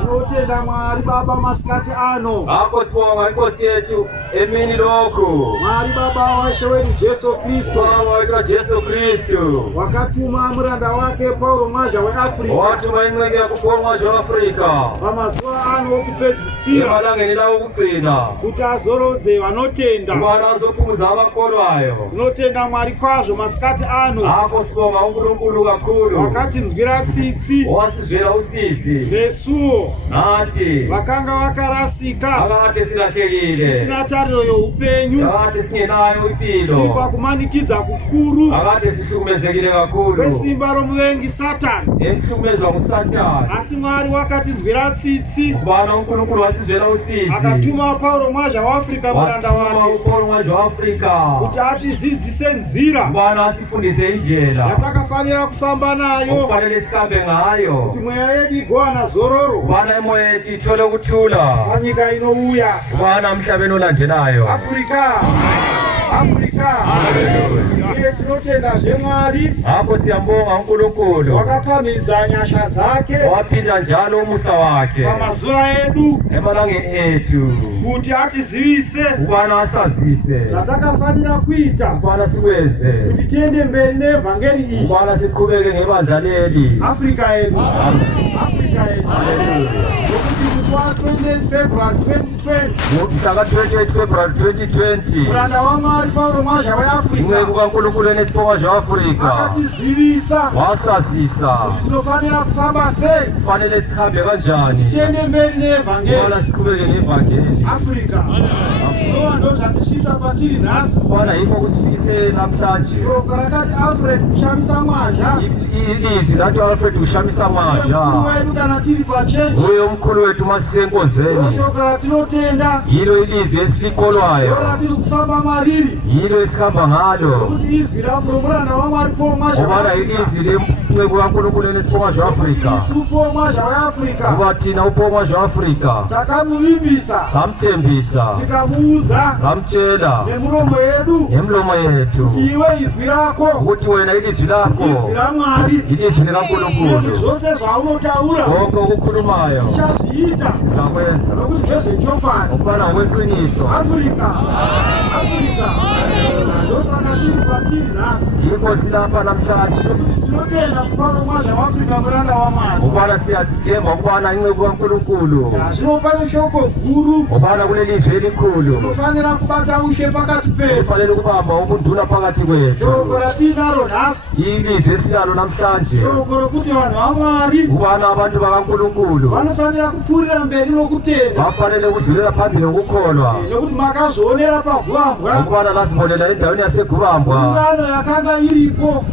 Tinotenda Mwari Baba masikati ano. Hapo sipoma nkosi yetu emini loko. Mwari Baba washe wetu Yesu Kristo. Wa Yesu Kristo. Wakatuma muranda wake Paulo mwaja wa Afrika. Watuma imwenge ya Paulo mwaja wa Afrika. Pamazuva ano okupedzisira. Emalange nila ukupina. Kuti azorodze vanotenda. Mwana azopumuza amakolo ayo. Tinotenda Mwari kwazvo masikati ano. Hapo sipoma unkulunkulu kakulu. Wakatinzwira tsitsi. Wasizwira usisi. Nesuo. Nati. Vakanga vakarasika. Vakati silahekile. Tisina tariro youpenyu. Vakati singenayo ipilo. Tiri pakumanikidza kukuru. Vakati situkumezekile kakulu. Kwesimba romuvengi Satani. Emtukumezwa musatani. Asi Mwari wakatinzwira tsitsi. Kubana unkulunkulu wasizwira usisi. Akatuma Paulo mwaja wa Afrika muranda wake. Paulo mwaja wa Afrika. Kuti atidzidzise nzira. Kubana asifundise njira. Yatakafanira kufamba nayo. Kufanele sikambe ngayo. Kuti mweya yedu igowana zororo. Kubana imwe yetu itole kuthula. Panyika inouya. Kubana mhlabeni olandelayo. Afrika. Afrika. Haleluya. Iye tinotenda zveMwari. Hapo siyambonga unkulunkulu. Wakakamidza nyasha dzake. Wapinda njalo umusa wake. Pamazuva edu. Emalangeni etu. Kuti atizivise. Kubana asazise. Zvatakafanira kuita. Kubana sikweze. Kuti tiende mberi nevhangeri iyi. Kubana siqhubeke ngebandla leli. Afrika yedu. Afrika yedu. Haleluya. Nokuti musi wa 28 February 2020. Mhlaka 28 February 2020. Muranda waMwari Paulo mwaja weAfrica. Imwe kukankulunkulu nesipoka zveAfrica. Akatizivisa. Wasazisa. Tinofanira kufamba sei. Kufanele sihambe kanjani. Tiende mberi nevhangeri. Kubana siqhubeke nevhangeli. Afrika. Nova ndo zvatisvitsa kwatiri nhasi. Kubana iko kusifikise namhlanje. Shoko rakati Alfred kushamisa mwaja. Ilizwi lathi Alfred kushamisa mwaja. Mkuru wedu kana tiri pachenji. Uyo mkhulu wethu masisenkonzweni. Shoko ratinotenda. Yilo ilizwi esilikolwayo. Ratiri kufamba mariri. Yilo esihamba ngalo. Nokuti izwi ramuranda waMwari Paulo mwaja Kubana ilizwi lemncweku kankulunkulu nesipoka zveAfrica. isupo mwaja weAfrica. Kuba thina upomwa zveAfrica. Takamuvimbisa. Samthembisa. Tikamuudza. Samtshela. Nemiromo yedu. Ngemlomo yethu. Iwe izwi rako. Ukuthi wena ilizwi lakho. Izwi raMwari. Ilizwi likaNkulunkulu. Zvose zvaunotaura. Konke okukhulumayo. Tichazviita. Sizakwenza. Nokuti ndezvechokwadi. Ukubana ngokweqiniso. Afrika. Afrika. Ndosaka tiri kwatiri nhasi. Yikho silapha namhlanje. Nokuti tinotenda Paulo mwaja weAfrica muranda waMwari. Ukubana siyathemba ukubana inceku kaNkulunkulu. Zvinopa neshoko guru. Ukubana kulelizwi elikhulu. Unofanira kubata ushe pakati pedu. Kufanele ukubamba ubuduna phakathi kwethu. Shoko ratinaro nhasi. Ilizwi esinalo namhlanje. Shoko rokuti vanhu vaMwari Ukubana abantu bakaNkulunkulu vanofanira kupfuurira mberi nokutenda. bafanele ukudlulela phambili ngokukholwa. Nokuti makazvionera pagwambwa. Ukubana lazibonela endaweni yasegubambwa. Ungano yakanga iripo.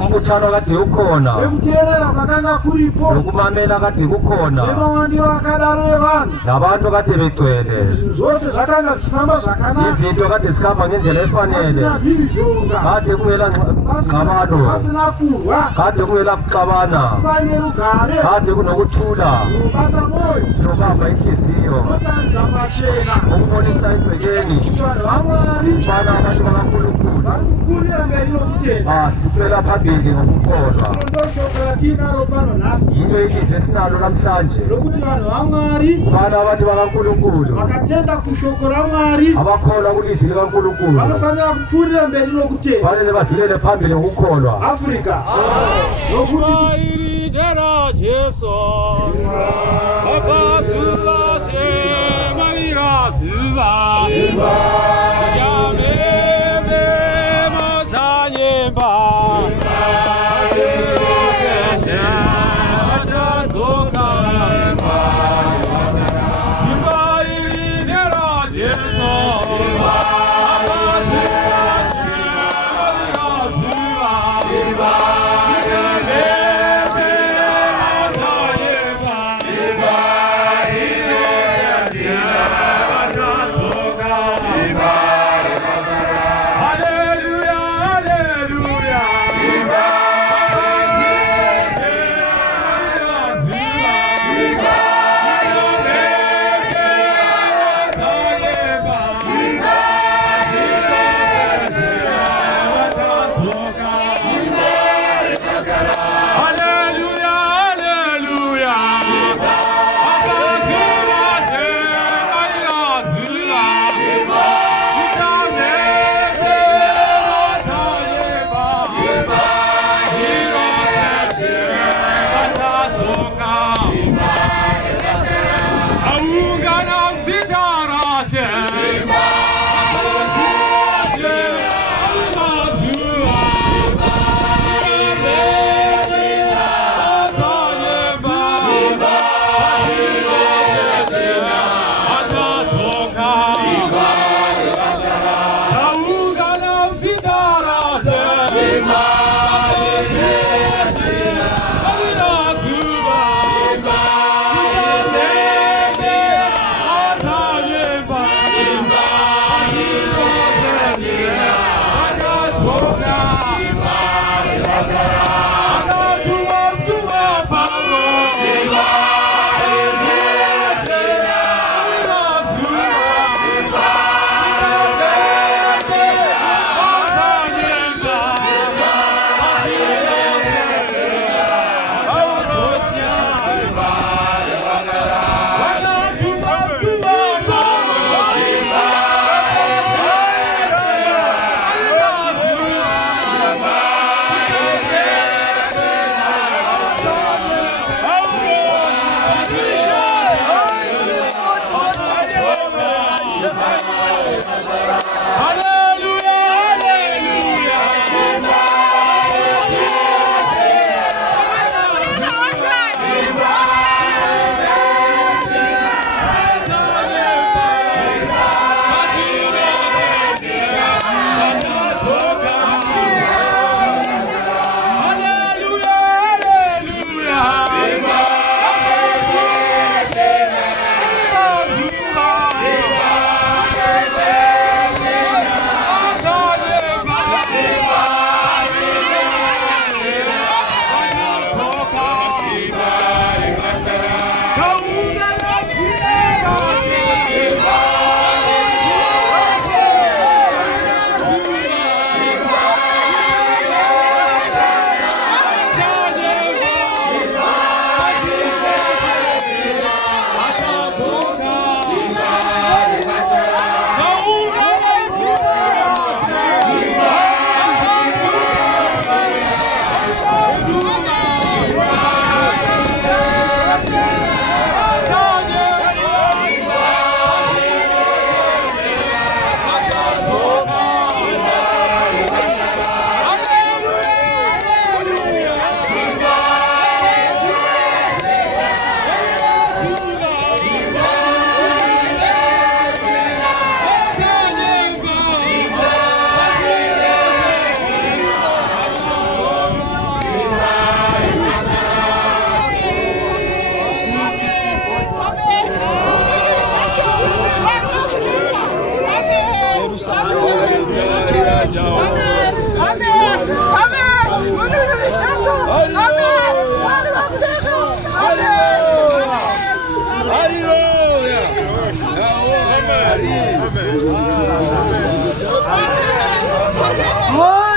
Umbuthano kati ukhona nekuteerera kwakanga kuripo nokumamela kati kukhona nemawandiro akadaro evanhu nabantu kati begcwele zvose zvakanga zvichifamba zvakanaka izinto kati zikhamba ngendlela efanele pasina mhirizhonga kati kungela ngxabano pasina kurwa kati kungela kuxabana paine rugare kati kunokuthula runobata moyo nokubamba inhliziyo runotaridza pachena ukubonisa egcekeni kuti vanhu vamwari fana abantu bakankulunkulu vari kupfuurira mberi nokutenda sipela phambili ngokukholwa iro ndoshoko ratinaro pano nhasi yinto ilizwi esinalo namhlanje rokuti vanhu vamwari fana abantu bakankulunkulu vakatenda kushoko ramwari abakholwa kulizwi likankulunkulu vanofanira kupfuurira mberi nokutenda fanele badlulele phambili ngokukholwa afrika nokuti Iridera Jesu Akazuba Semavira Zuba Yamebe Matanyemba Simba Iridera Jesu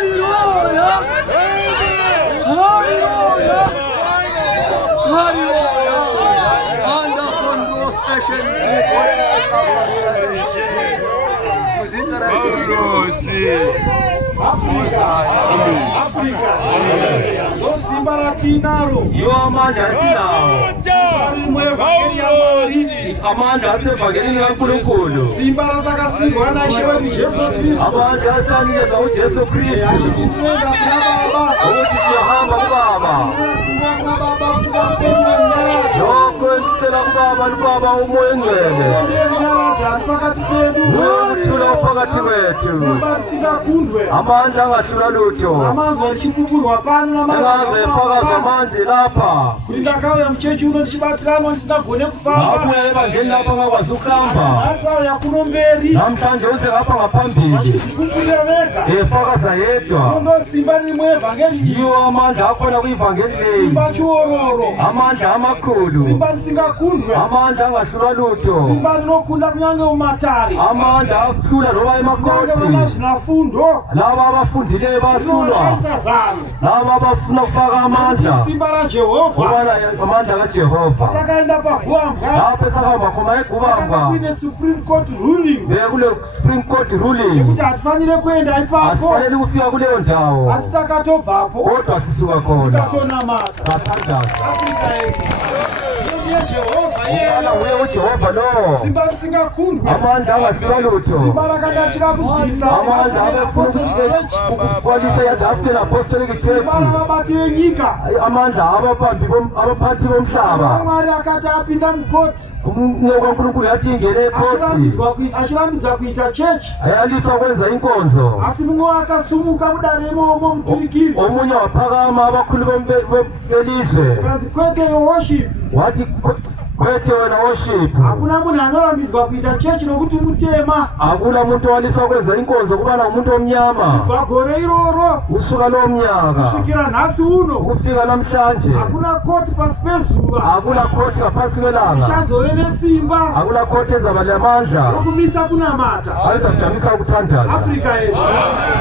Hallelujah! Hallelujah! Hallelujah! Anderson Rose Passion. Afrika ndo simba ratinaro iwo amandla asinawo rimwe vhangeri yaMwari amandla asevhangeli kaNkulunkulu simba ratakasirwa naIshe wedu Jesu Kristu amandla asanikezwa uJesu Kristu achitikuenda kuna Baba ukuthi siyahamba kuBaba kuna Baba tukapendwa mnyaradzi nokwenzela kuBaba luBaba umoya engcwele mnyaradzi ari pakati pedu nokuthula phakathi kwethu simba risingakundwe amandla angahlula lutho amanzwa richipupurwa pano engaze fakazwa manje lapha kuti ndakauya muchechi uno ndichibatiranwa ndisingagone kufamba abuya evangeli lapha ngakwazi ukuhamba asi auya kuno mberi namhlanje uze lapha ngaphambili vachizvikumbirira vega efakaza yedwa ndo simba rimwe evhangeri iwo amandla akhona kwivangeli leyi simba chiororo amandla amakhulu simba risingakundwe amandla angahlulwa lutho simba rinokunda kunyange mumatare amandla ahlula loba kunyange vana emakoti zvinafundo laba abafundileyo bahlulwa rinovashaisa zano laba abafuna kufaka amandla simba rajehovha ukubana amandla kaJehova takaenda pagwambwa lapho esahamba khona takanga egubamba kuine supreme court ruling bekule Supreme Court ruling yekuti hatifanire kuenda ipapo asifanele kufika kuleyo ndawo asi takatobvapo kodwa sisuka khona tikatonamata sathandaza afrika yedu ndiye jehovha ukubana yena uye uJehova lo simba risingakundwe amandla angahlulwa lutho simba rakadatira kudzidzisa amandla apostolic church ukukwanisa yathi African Apostolic Church simba ravabati venyika amandla abaphathi bomhlaba mwari akati apinda mukoti umnqo kaNkulunkulu yathi ingene ekoti achirambidza kuita chechi ayaliswa kwenza inkonzo asi mumwe akasumuka mudare imomo muturikiri omunye waphakama abakhulu belizwe kanzi kwete yeworship wathi kwethe wena worship hakuna munhu anorambidzwa kuita chechi nokuti mutema akula muntu owaliswa kwenza inkonzo kubana umuntu omnyama pagore iroro usuka lowo mnyaka kusvikira nhasi uno ukufika namhlanje hakuna koti pasi pezuva akula khoti ngaphansi kwelanga ichazove nesimba akula khoti ezaba lamandla rokumisa kunamata ayizakujamisa ukuthandaza afrika yedu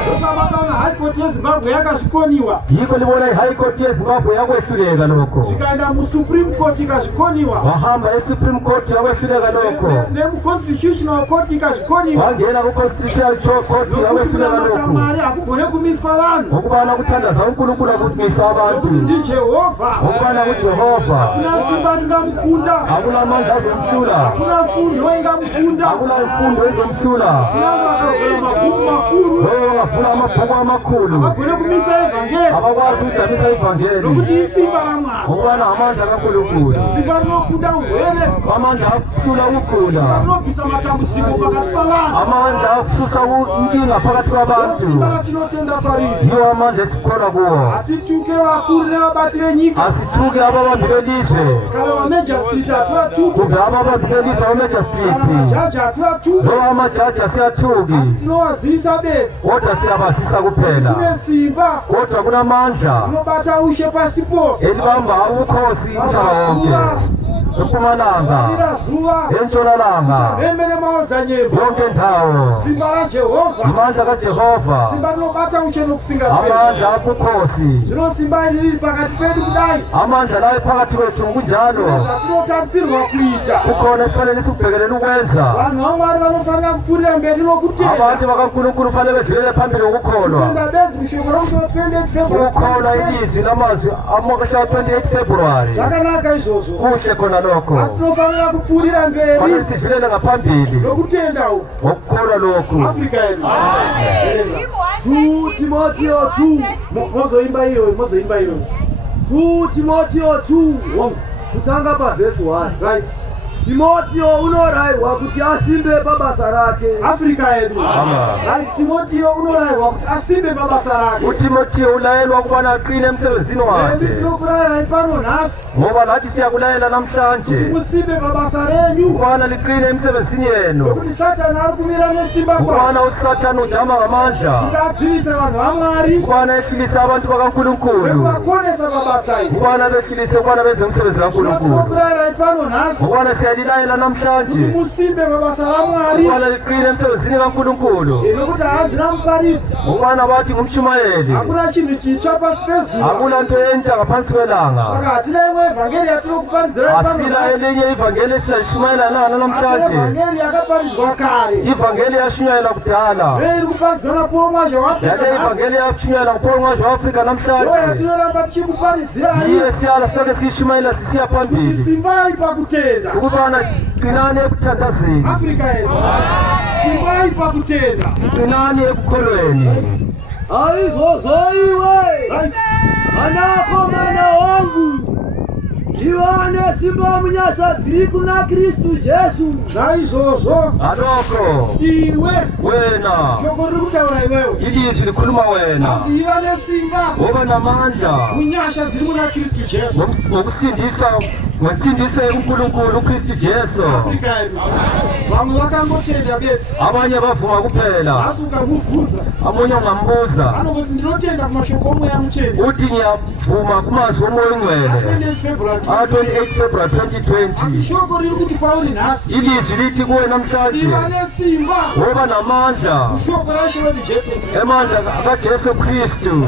ndosavakaona high court yezimbabwe yakazvikoniwa yiko libona iHigh Court yeZimbabwe yakwehluleka lokho zvikaenda musupreme court ikazvikoniwa wahamba eSupreme Court yakwehluleka lokho nemuconstitutional court ikazvikoniwa wangena kuConstitutional Court nokuti yakwehluleka kunamata lokho mwari hakugone kumiswa vanhu ukubana kuthandaza uNkulunkulu akumiswa abantu ndi jehovha ukubana kuJehova hakuna simba ringamukunda akula mandla azomhlula hakuna fundo ingamukunda akula mfundo ezomhlula kunyange vakavhura mabhuku makuru lowo wangavula amabhuku amakhulu havagone kumisa evhangeri abakwazi ukujamisa ivangeli nokuti isimba ramwari ukubana amandla kaNkulunkulu simba rinokunda urwere amandla akuhlula ukugula rinobvisa matambudziko pakati pavanhu amandla akususa inkinga phakathi kwabantu simba ratinotenda pariri yiwo amandla esikholwa kuwo hatituke vakuru nevabati venyika asithuke ababambi belizwe kana vamajor street hativatuki kumbe ababambi belizwe abamajor kana street majaji hativatuki lowo amajaji asiyathuki asi tinovazivisa bedzi kodwa siyabazisa kuphela kune simba kodwa kunamandla rinobata ushe pasi pose elibamba ubukhosi umhlaba wonke eMpumalanga irazuva entshonalanga mhembe nemaodzanyembo yonke ndawo simba rajehovha amandla kaJehova simba rinobata ushe nokusingaperi amandla akukhosi zvino simba iri riri pakati pedu kudai amandla layo phakathi kwethu kunjalo zvatinotarisirwa kuita kukhona esifanele sikubhekelele ukwenza vanhu vamwari vanofanira kupfuurira mberi nokutenda abantu bakaNkulunkulu fanele bedlulele phambili ngokukholwa kutenda bedzi kushoko romusoro 28 ukukholwa February ilizwi lamazwi amokasha 28 February zvakanaka izvozvo kuhle khona lokho asi tinofanira kupfuurira fanele mberi sidlulele ngaphambili nokutenda uku ngokukholwa lokhu afrika yedu 2 Timotheo 2 mozoimba iyoyo 2 Timotheo 2 kutanga pavhesi 1 right Timotheo unoraihwa kuti asimbe pabasa rake afrika yedu right Timotheo unoraihwa kuti asimbe pabasa rake uTimotheo ulayelwa kubana aqine emsebenzini wakhe tinokurayira pano nhasi ngoba nathi siyakulayela namhlanje musimbe pabasa renyu ukubana liqine emsebenzini yenu nokuti satani ari kumira nesimba kwake ukubana uSathane ujama ngamandla kuti adzivise vanhu vamwari ukubana ehlulise abantu bakaNkulunkulu nekuvakonesa pabasa iri ukubana behlulise ukubana benze umsebenzi kaNkulunkulu tinokurayira pano nhasi ukubana lilayela namhlanje musimbe mabasa la Mwari ukubana liqine emsebenzini kaNkulunkulu inokuthi hanzi namparisi ukubana bathi ngumshumayeli hakuna chinhu chitsha pasi pezuva akula nto entsha ngaphansi kwelanga saka hatileimwe evhangeri yatinokuparidzira asila elinye ivangeli esilashumayela lana namhlanje evhangeri yakaparidzwa kare ivangeli yashunyayela kudala neiri kuparidzwa naPaul Mwazha yale waAfrica ivangeli yashunyayela nguPaul Mwazha waAfrika namhlanje yatinoramba tichikuparidzirai iye siyala sitoke siyishumayela sisiya kuti phambili simbai pakutenda ukubana qinani ekuthandazeni Afrika yedu simbai pakutenda qinani ekukholweni aizozoiwe right anako mwana wangu iwane simba munyasa dziri kuna Kristu Jesu naizvozvo aloko iwe wena shoko riri kutaura iwewe ilizwi likhuluma wena asi iva nesimba woba namandla munyasha dziri muna Kristu Jesu ngokusindisa uNkulunkulu uKristu Jesu Afrika yedu vamwe vakangotenda bedzi abanye bavuma kuphela asi ukamubvunza amunye ungambuza anongoti ndinotenda kumashoko omweya mutsvene uthi ngiyavuma kumazwi omoya ongcwele 28 February 28 February asi 2020 shoko riri kuti pauri nhasi ilizwi lithi kuwe namhlanje iva nesimba woba namandla shoko rashironi Jesu emandla kaJesu Kristu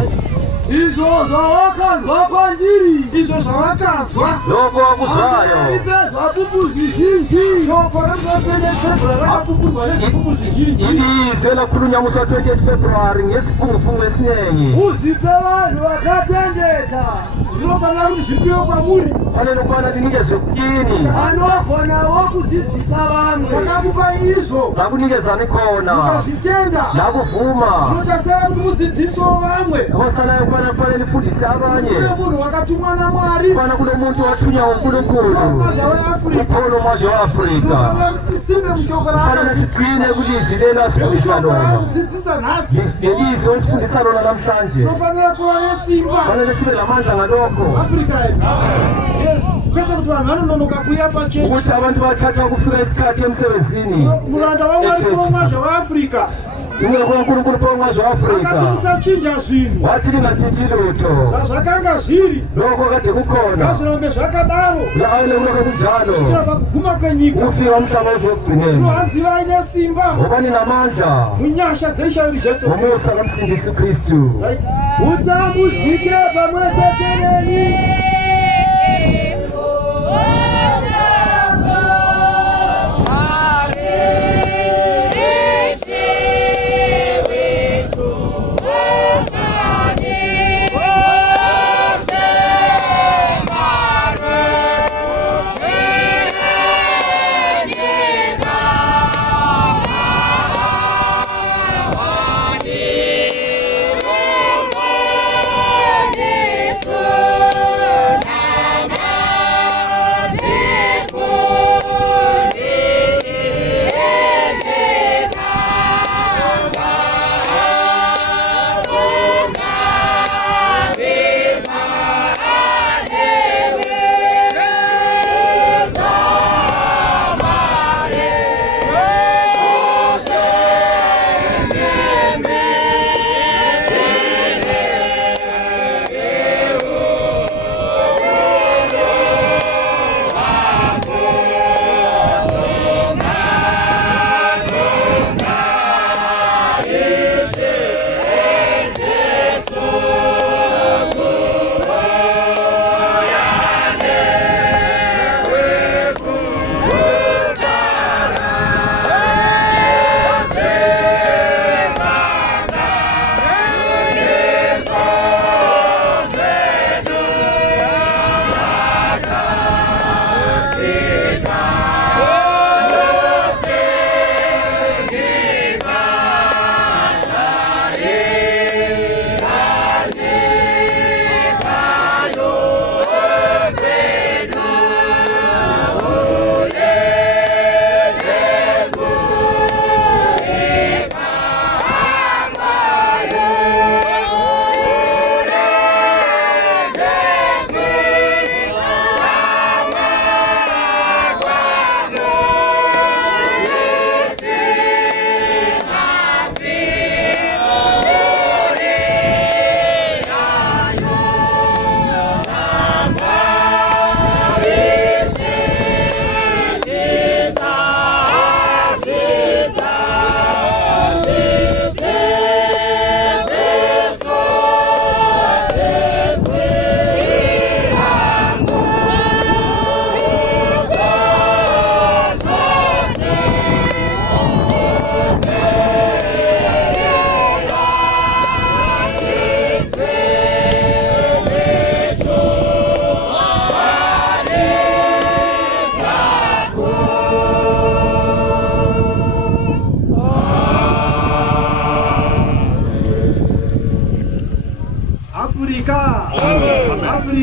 izvo zvawakazwa kwandiri izvo zvawakazwa lokho wakuzwayo ipezva pupu zvizhinji shoko remuzva 28 February rakapupurwa nezvipupu zvizhinji ilizwi elakhulunywa musa 28 February ngesifungufungu esinengi uzipe vanhu vakatendeka zvinofanira kuti zvipiwe kwamuri fanele ukubana linikezwe kini anogonawo kudzidzisa vamwe takakupa izvo zakunikezani khona mukazvitenda nakuvuma zvinotasira kuti mudzidzisewo vamwe osalayo ukubana kufanele lifundise abanye kune munhu wakatumwa naMwari ukubana kuno muntu wathunywa nguNkulunkulu Mwazha weAfrica uPaul Mwazha waAfrika tinofanira kuti tisimbe mushoko fanele sigcine kulizwi leli asifundisa mushoko lona rakudzidzisa nhasi lelizwi osifundisa lona namhlanje tinofanira kuva nesimba fanele sibe lamandla ngalokho Afrika yedu yes kwete kuti vanhu vanononoka kuuya pachechi ukuthi abantu bathatha kufika isikhathi emsebenzini muranda waMwari Paul Mwazha weAfrica umwe kwaNkulunkulu Paul Mwazha akati waAfrika musachinja zvinhu wathi lingatshintshi lutho zvazvakanga zviri lokho kade kukhona ngazvirambe zvakadaro ngaayele kuloke kunjalo kusvikira pakuguma kwenyika kufika umhlaba uzokugcineni zvinohanzivai nesimba ngoba ninamandla munyasha dzeishauri Jesu ngomusa kamsindisi Kristu utambudzike pamwe setereni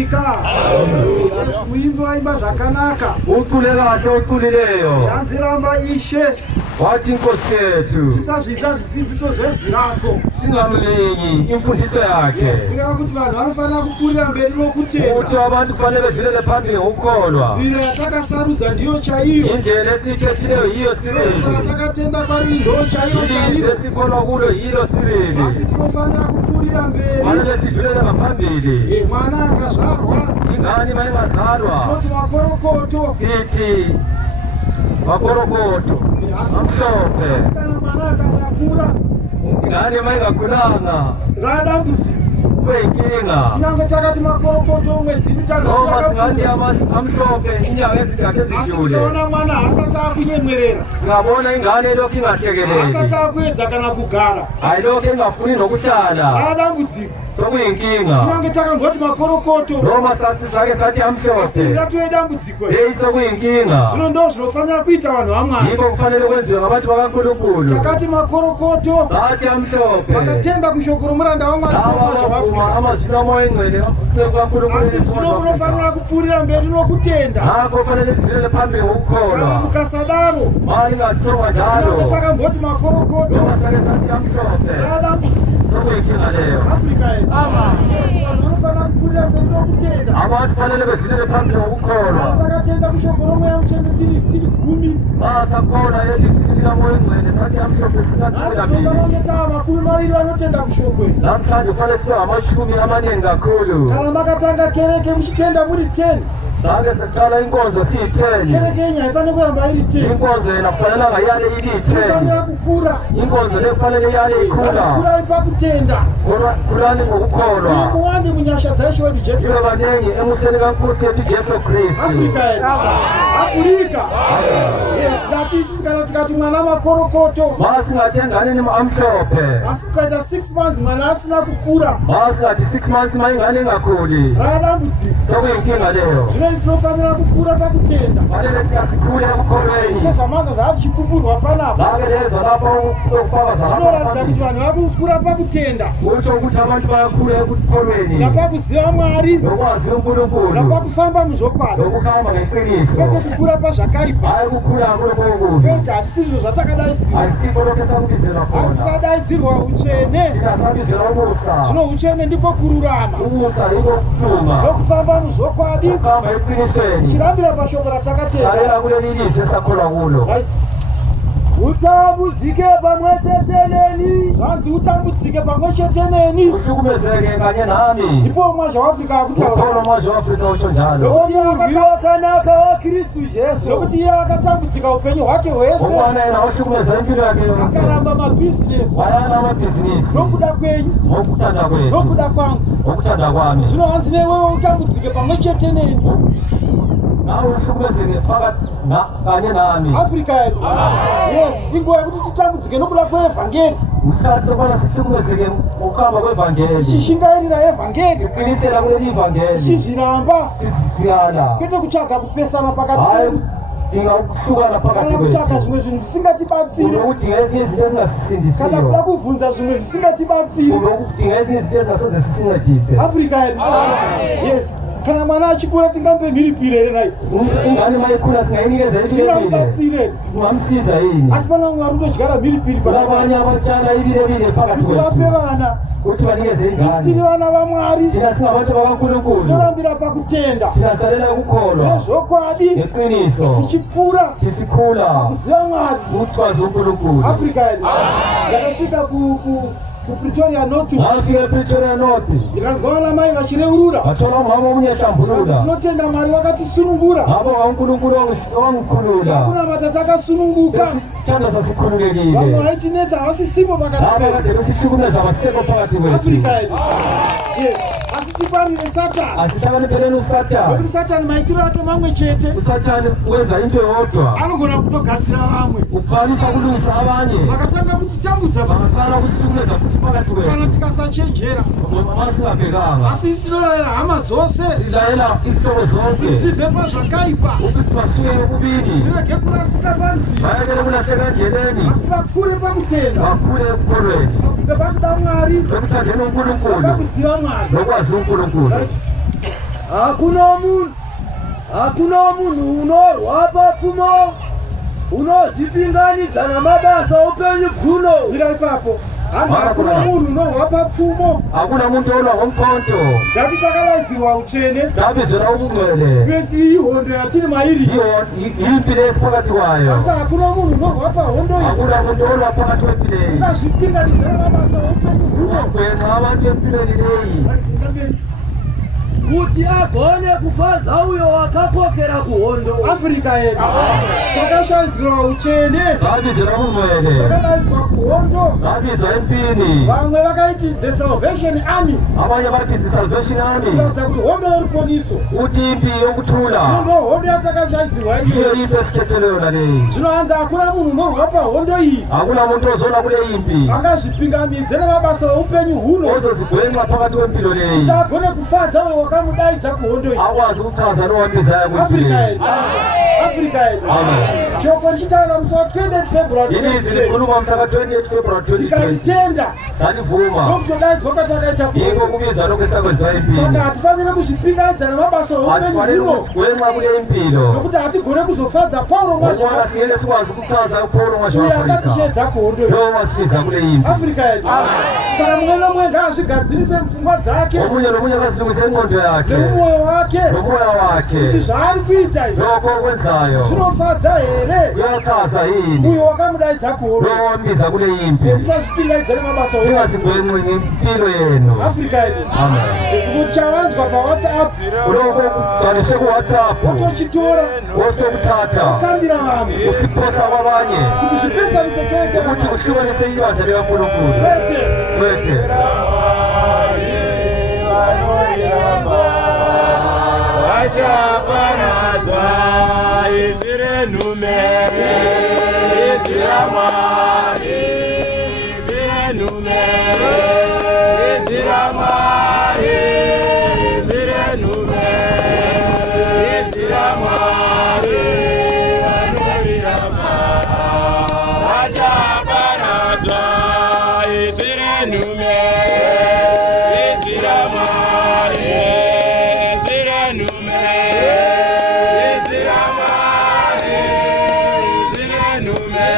Afrika. Yes, muimbi waimba zvakanaka. ucule kahle oculileyo Yanziramba Ishe. wathi inkosi yethu Tisazvisa zvidzidziso zvezwi rako. singamlingi imfundiso yakhe Kureva kuti vanhu vanofanira kupfuurira mberi nokutenda. ukuthi abantu fanele bedlulele phambili ngokukholwa Nzira yatakasarudza ndiyo chaiyo. indlela esiyikhethileyo yiyo sibili Yatakatenda pari ndo chaiyo ilizwi chaiyo. esikholwa kulo yilo sibili Asi tinofanira kupfuurira mberi. fanele sidlulele ngaphambili Mwana akazvarwa. ingane mayingazalwa Tinoti makorokoto. sithi makorokoto amhlophe Kana mwana akasakura. ingane mayingakhulanga Radambudziko. kube yinkinga Kunyange takati makorokoto mwedzi mitano noma singathi yakapfuura. amhlophe inyanga ezintathu Asi ezidlule tikaona mwana asati akunyemwerera. singabona ingane elokhu Asati ingahlekeleki akuedza kana kugara. ayilokhu ingafuni nokuhlala Radambudziko. sokuyinkinga Kunyange takangoti makorokoto. noma sake sathi amhlophe Ndatowe dambudziko. leyi sokuyinkinga Zvino ndo zvinofanira kuita vanhu vaMwari. yikho kufanele kwenziwe ngabantu bakankulunkulu Takati makorokoto. sathi amhlophe Vakatenda kushoko romuranda waMwari laba kumaZwa bavuma Afrika. amazwi omoya engcwele kankulunkulu Asi zvino munofanira kupfuurira mberi nokutenda. ngakho fanele sidlulele phambili Kana ngokukholwa mukasadaro. mali ingatisokwa Kunyange njalo takamboti makorokoto. noma sake sathi amhlophe Radambudziko. sokuyinkinga leyo Afrika yedu. Yes, vanhu vanofanira kupfuurira mberi nokutenda. abantu fanele bedlulele phambili ngokukholwa Takatenda kushoko romweya mutsvene tiri gumi. basakhona elizwini likamoya engcwele sathi amhlophe Asi singathula tinofanira mbili kunge tava makumi maviri vanotenda kushokweni. namhlanje kufanele sibe ngamashumi amaningi kakhulu Kana makatanga kereke muchitenda muri 10. sake saqala inkonzo siyi-10 Kereke yenyu haifaniri kuramba iri 10. inkonzo yena kufanelanga iyale ili-10 Tinofanira kukura. inkonzo le kufanele iyale ikhula Ngatikurai pakutenda. khulani ngokukholwa Muwande munyasha dzaishe wedu Jesu. sibe baningi emuseni kankosi yethu jesu kristu Afrika yedu. Afrika. Yes, that is kana tikati mwana makorokoto. masingathi engane amhlophe Asi kukaita 6 months mwana asina kukura. masingathi 6 months mayingane ingakhuli Radambudziko. sokuyinkinga leyo Zvino izvi tinofanira kukura pakutenda. fanele tikasikhule ekukholweni Sezvamazo zvazvichipupurwa panapa. ngake lezwa lapho okufaka Zvinoratidza kuti vanhu vakukura pakutenda. kutsho ukuthi abantu bayakhula ekukholweni Napakuziva Mwari. nokwaziwa unkulunkulu Napakufamba muzvokwadi. nokuhamba ngeqiniso Kwete kukura pazvakaipa. hayi kukhula kulokokubi Kwete hatisizvo zvatakadaidzirwa. asikho lokhu esakubizela khona Hatikadaidzirwa uchene. thina sabizela ubusa Zvino uchene ndiko kururama. ubusa yiko kuhluma Nokufamba muzvokwadi. ukuhamba eqinisweni Chirambira pashoko ratakatenda. salela kuleli lizwi esakholwa kulo Right. Utambudzike pamwe chete neni. Zvanzi utambudzike pamwe chete neni. uhlukumezeke kanye nami Ndipo mwazha waAfrika ukholo akutaura. mwaje waafrika usho njalo Nomurwi wakanaka wa Kristu Jesu. Nokuti iye akatambudzika upenyu hwake hwese. umwana yena wahlukumeza impilo yake yonke Akaramba mabhizinesi. wayana amabhizinisi Nokuda kwenyu. ngokuthanda kwethu Nokuda kwangu. ngokuthanda kwami Zvino hanzi newewe utambudzike pamwe chete neni. nawe uhlukumezeke phakathi kanye nami Afrika yedu. Yes, inguva yekuti titambudzike nokuda kweevhangeri. isikhathi sokubana sihlukumezeke ngokuhamba kwevangeli Tichishingairira evhangeri. siqinisela kuleli vangeli Tichizviramba. sizisiyana Kwete kutsvaga kupesana pakati hayi pedu. dinga ukuhlukana phakathi Kana kutsvaga kwethu zvimwe zvinhu zvisingatibatsire. unokudinga ezinye izinto Kana kuda ezingasisindisiyo kubvunza zvimwe zvisingatibatsire. unokudinga ezinye izinto ezingasoze zisincedise Afrika yedu. Yes. Kana mwana achikura tingamupe mhiripiri here nai. ingane mayikhula singayinikeza impilo Tingamubatsire. ungamsiza yini Asi pana Mwari utodyara mhiripiri kulabanye pakati. abatshala ibile phakathi Kuti vape kwethu vana. kuti banikeze Isi tiri ingane vana vaMwari. thina singabantu bakankulunkulu Tinorambira pakutenda. thina salela ukukholwa Nezvokwadi. ngeqiniso Tichikura. tisikhula Kuziva Mwari. ukutwazi unkulunkulu Afrika yedu. Ndakasvika kuPretoria North. ngafika epretoria north Ndikanzwa vana mai vachireurura. ngathola umama Vanzi omunyehlambulula tinotenda Mwari wakatisunungura. ngabo kaunkulunkulu owangikhulula Takunamata takasununguka. sithanda Vamwe sasikhululekile vaitinetsa havasisipo pakati laba pedu. kade besihlukumeza abasekho phakathi Afrika kwethu yedu. Yes. Asi tiparire Satani. asihlakanipheleni usathane Nokuti Satani maitiro ake mamwe chete. usathane wenza into yodwa Anogona kutogadzira vamwe. ukwanisa kulungisa abanye Vakatanga kutitambudza bangaqala kusihlukumeza futhi phakathi kana kwethu tikasachenjera. masingabhekanga Asi isi tinorayira hama dzose silayela izihlobo zonke dzibve pazvakaipa. ukuthi basuke ekubini Zvirege kurasika panzira. bayekele kulahleka endleleni Asi vakure pakutenda. bakhule ekukholweni Pakuda Mwari. ekuthandeni unkulunkulu Pakuziva Mwari. nokwazi unkulunkulu Right. hakuna munhu unorwa papfumo unozvipinganidza namabasa upenyu bvuno. Mira ipapo. Hanzi hakuna munhu unorwa papfumo. Hakuna muntu unorwa mkonto. Ngati takalaidzirwa utsvene. Tabizira umwele. Beti ihondo yatiri mairi. Impilesi pakati wayo. Asa hakuna munhu unorwa pahondo iyi. Hakuna muntu unorwa pakati wempilei. Ungazvipinganidza namabasa upenyu bvuno. Kwena abantu empilweni leyi. Kuti agone kufadza uyo wakakokera kuhondo. Afrika yedu takashaidzirwa utsvene. Zabizira umwele. Takalaidzirwa kuhondo. Zabizwa empini. Vamwe vakaiti the Salvation Army. Abanye bati the Salvation Army. Kuratidza kuti hondo yoruponiso. Kuti impi yokuthula. Ndo hondo yatakashaidzirwa iyi. Iyo impi esikhethelelona leyi. Zvino hanzi hakuna munhu unorwa pahondo iyi. Hakuna muntu ozola kule impi. Angazvipingamidze namabasa oupenyu huno. Ozozigwenxa phakathi kwempilo leyi. Kuti agone kufadza uyo wakamudaidza kuhondo iyi. Akwazi ukuchaza nowambizayo Afrika yedu. Afrika yedu. Shoko richitaura musi wa 28 February ilizwi likhuluma mhla ka-28 February 2020. tikalitenda Salivuma. ndokutodaidzwa kwatakaita Yiko kuhondo. kubizwa lokwesakwenziwa impilo. Saka hatifanire kuzvipingaidza namabasa oupenyu Asifanele huno. kuzigwenxa kule impilo. Nokuti hatigone kuzofadza Paulo Ngoba mwazvaafrika. singene sikwazi ukuchaza Paulo Uye mwazvaafrika. akatichedza kuhondo iyi. Lo wasibiza kule impi. Afrika yedu. Saka mumwe nomwe ngaazvigadzirise mupfungwa dzake Omunye nomunye akazilungise ingqondo yakhe. nemumwoyo wake Nomoya kuti wakhe. zvaari kuita izvi Lokho okwenzayo. zvinofadza here Kuyachaza yini? uyo wakamudaidza kuhondo. Lo wambiza kule impi. Musazvipingaidza nemabasa oupenyu. Ingazigwenxi ngempilo yenu. Afrika yedu. Amen. Kuti chawanzwa paWhatsApp Uloko kugcwaliswe ku-WhatsApp. wotochitora Wosokuthatha. ukambira vamwe Usiphosa kwabanye. kuti zvipesanise kereke Ukuthi kuhlukanise ibandla likaNkulunkulu. kwete Kwete. Vachaparadzwa izwi renhume, izwi raMwari, izwi renhume, izwi raMwari, izwi renhume, izwi raMwari, vanorirama. Vachaparadzwa izwi renhume, izwi raMwari, izwi renhume, izwi raMwari, izwi renhume,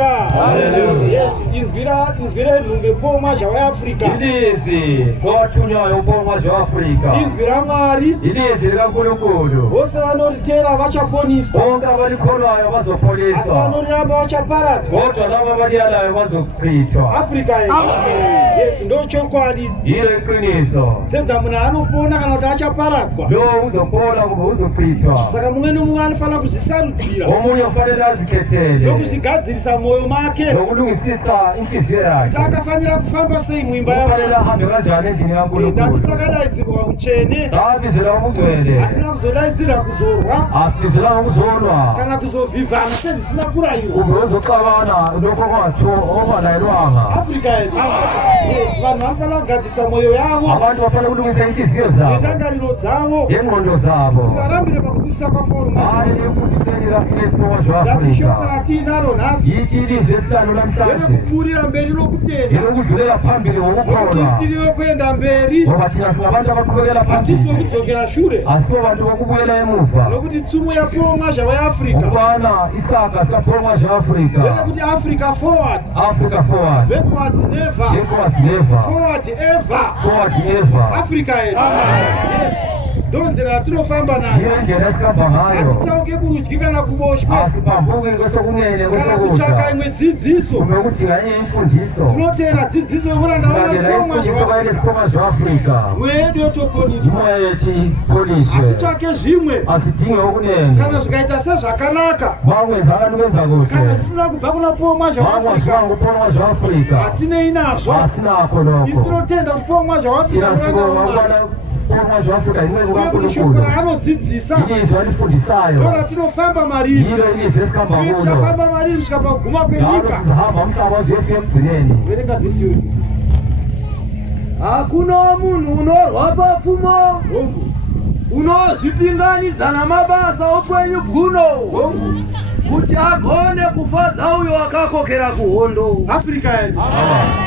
Africa. Hallelujah. Yes, inzwira nunge poma zhawa Africa. Ilizi ndowatunyayo poma zveafrica. Inzwira Mwari. Ilizi rikankulunkulu. Vose vanoritera vachaponiswa. Bonke abalikhonwayo Asi bazopoliswa. vanoramba vachaparadzwa. Kodwa labo abaliyalayo bazochithwa. Africa yedu. Yes, ndochokwadi. Yilo iqiniso. Sedza munhu anopona kana kuti achaparadzwa. Lo uzopona kumbe uzochithwa. Saka mumwe nomumwe anofanira kuzvisarudzira Omunye ufanele azikhethele. nokuzvigadzirisa mwoyo make Nokulungisisa inhliziyo yakhe. kuti akafanira kufamba sei muimba Ufanele yaMwari. ahambe kanjani endlini Ndati kaNkulunkulu. takadaidzirwa utsvene, Sabizela ubungcwele. hatina kuzodaidzira kuzorwa Asibizelanga ukuzolwa. kana kuzovhivhana sezvisina kurayirwa. Kumbe uzoxabana lokho okungalayelwanga. Africa yedu. Yes, vanhu vanofanira kugadzirisa mwoyo yavo Abantu bafanele ukulungisa inhliziyo zabo nendangariro dzavo, nengqondo zabo. varambire pakudzidzisa kwaPauro. Hayi ekufundiseni izipoko Ndati shoko zveafrika. ratinaro nhasi Yithi ilizwi esihlanu namhlanje nderekupfuurira mberi nokutenda, yelokudlulela phambili ngokukholwa. nokutistiriwe kuenda mberi, Ngoba thina singabantu abaqhubekela hatisi phambili. wekudzokera shure, Asiko bantu bokubuyela emuva. nokuti tsumo yapoma zhava yaAfrica Ukubana isaga sikapoma zveafrika. ndeyekuti Africa forward, Africa forward. backwards never, Backwards never. forward ever. Forward ever. Africa yedu. Yes, ndonzera ratinofamba nayo. Iyo indlela esikamba ngayo. Hatitsauke kurudyi kana kuboshwe Asipambuki kwesokunene kana kutsvaka kwesokudla. imwe dzidziso. Kumbe kudinga enye imfundiso. Tinotera dzidziso yemuranda Silandela wamakomwa imfundiso kwaile zveAfrica. zipoma zveafrika. Mweya yedu yotoponiswa. Imoya yeti ipoliswe. Hatitsvake zvimwe Asidinge okunene. kana zvikaita sezvakanaka Vamwe zvakanokwenza kana kuhle. tisina kubva kuna pomwa Vamwe zveAfrica zvivangopoma zveafrika. hatinei nazvo. Asinako Isi noko. tinotenda kuti pomwa zveAfrica Tina muranda siko waMwari, wakwana poma zveafrika imwe uye kuti shoko kukankulunkulu. raanodzidzisa Ilizwi alifundisayo. ndoratinofamba mariri, Yilo ilizwi esikamba uye kulo. tichafamba mariri kusvika paguma Ngalo kwenyika. sizahamba umhlaba waziyefika emgcineni. Verenga vhesi yoyo. Hakuna munhu unorwa papfumo, unozvipinganidza namabasa openyu guno, kuti agone kufadza uyo akakokera kuhondo. Africa yedu.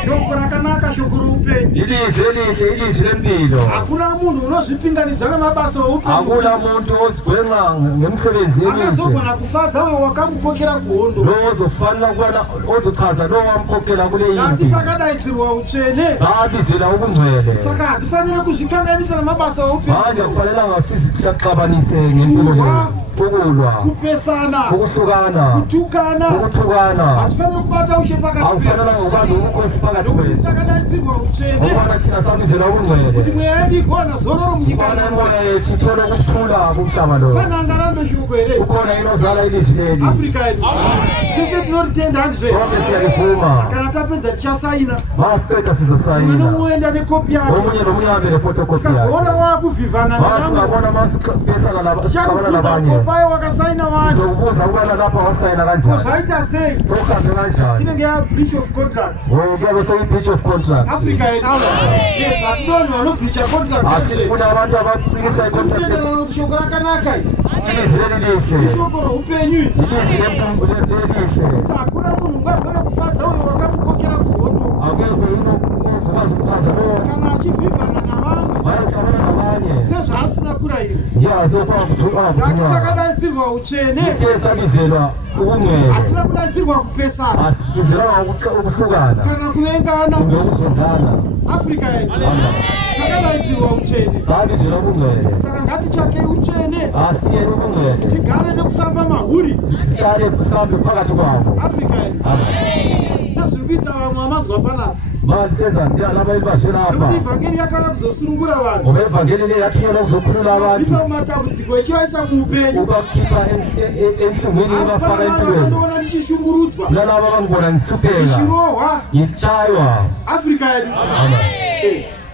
Shoko rakanaka, shoko roupenyu. Ilizwi elihle, ilizwi lempilo. Hakuna munhu unozvipinganidza namabasa oupenyu Hakuna muntu ozigwenxa ngemisebenzi emihle. akazogona kufadza uyo wakamukokera kuhondo. Lo ozofanele ukubana ozochaza lo wamkhokhela kule Ndati yimpi. takadaidzirwa utsvene, Sabizela ubungcwele. saka hatifanire kuzvikanganisa namabasa oupenyu. Manje akufanelanga sizixabanise ngempilo leyo. Ukulwa, Kupesana, ukuhlukana, kutukana, ukuthukana. hasifanire kubata ushe pakati pedu. Akufanelanga ubambe ubukhosi phakathi Nokuti kwethu. takadaidzirwa utsvene Ukubana thina sabizela kuti ubungcwele. mweya yedu igona zororo munyika Ukubana yaMwari. imoya yethu ithole ukuthula kumhlaba lo. Pana angarambe shoko here. Kukhona inozala ilizwi leli. Africa yedu. Tese tinoritenda handizve. Sonke siyalivuma. Kana tapedza tichasaina. Masiqeda Mumwe sizosayina. nomumwe enda nekopi yake. Omunye nomunye ahambe nefotokopi Tikazoona yakhe. wakuvhivhana nenamwe. Masingabona masixabana Tichakufunza nabanye. kopaye wakasaina vanhu. Sokubuza ukubana lapha wasayina kanjani. Zvaita sei? Sokuhambe kanjani. Inenge ya breach of contract. Kuyabe soyi-breach of contract. Africa yedu. Yes, hatinooni vanobreacha contract. Asifuna abantu abaphikisa i-contract. Tinotenderana kuti shoko rakanaka iri. Ilizwi leli lihle. Ishoko roupenyu iri. Ilizwi lelihle. Kuti hakuna munhu ungagona kufadza uyo wakamukokera kuhondo. Akekho uzokwazi ukuchaza lo Kana achivhivhana navamwe. wayexabana nabanye. Sezvaasina kurayirwa. Ndiye azokwazi kuthukana. Ndati takadaidzirwa utsvene. Ithe sabizelwa ubungcwele. Hatina kudaidzirwa kupesana Asibizelwanga ukuhlukana. kana kuvengana. Kumbe ukuzondana. Africa yedu takadaidzirwa utsvene, Sabizelwa ubungcwele. saka ngatitsvake utsvene, Asitiyeni ubungcwele. tigare nekufamba mahuri. Sihlale sihambe phakathi kwabo. Africa yedu sezviri kuita vamwe vamanzwa panapa, Maseza ndiyalaba ibashe lapha. nekuti ivhangeri yakanga kuzosurungura vanhu Ngoba ivangeli le yathunyelwa ukuzokhulula abantu. isa mumatambudziko echivaisa muupenyu. Ubakhipha enhlungwini Asi ubafaka pana vanhu empilweni. vakandoona ndichishungurudzwa, Nalaba abangibona ngihlupheka. ndichirohwa. Ngitshaywa. Africa yedu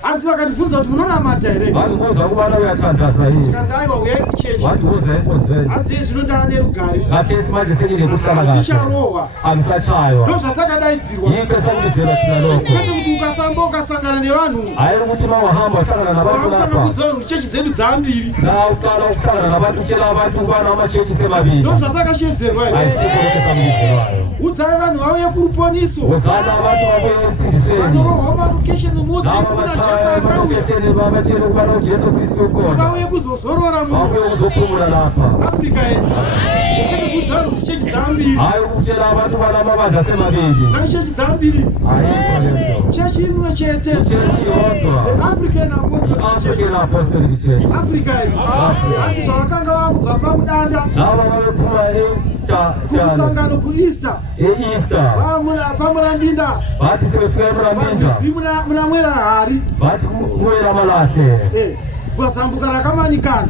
hanzi vakandibvunza kuti munonamata here, Vangibuza ukubana uyathandaza yini. tikanzi aiwa uyai kuchechi, Wathi uze enkozweni. hanzi izvi zvinondana nerugare, Khathesi manje senginekuhlala kahle. handicharohwa. Angisatshaywa. Ndozvatakadaidzirwa, Yikho esakubizelwa thina lokho. kwete kuti ukafamba ukasangana nevanhu Hayi ukuthi uma uhamba uhlangana nabantu wakutanga lapha. kudzaura kuti chechi dzedu dzambiri. La uqala ukuhlangana nabantu utshela abantu ukubana amatshetshi semabili. Ndozvatakashedzerwa here. Ayisikho lokho esakubizelwayo. Udzai vanhu vauye kuruponiso, Uzana abantu babuye ensindisweni. vanorohwa marokesheni Laba mudzi kuna batshaywa vakesheni vavachiri kuvana ujesu kristu ukona Kauye kuzozorora mu vakuye kuzopfumura lapha Africa yedu. Ukati kudzaro kuchechi dzambiri. hayi kuchera abantu valama vadza semavindi Na chechi dzambiri. hayi Chechi imwe chete. chechi yodwa African Apostolic Church. african apostolic church Africa yedu. Hati zvavakanga vakubva pamudanda ava vavepfuma kumusangano kuEaster. eeaster Pamurandinda. vati sevefika emurambinda Pamuzi muna mwera hari. vati kuwera malahle Kwazambuka rakamanikana.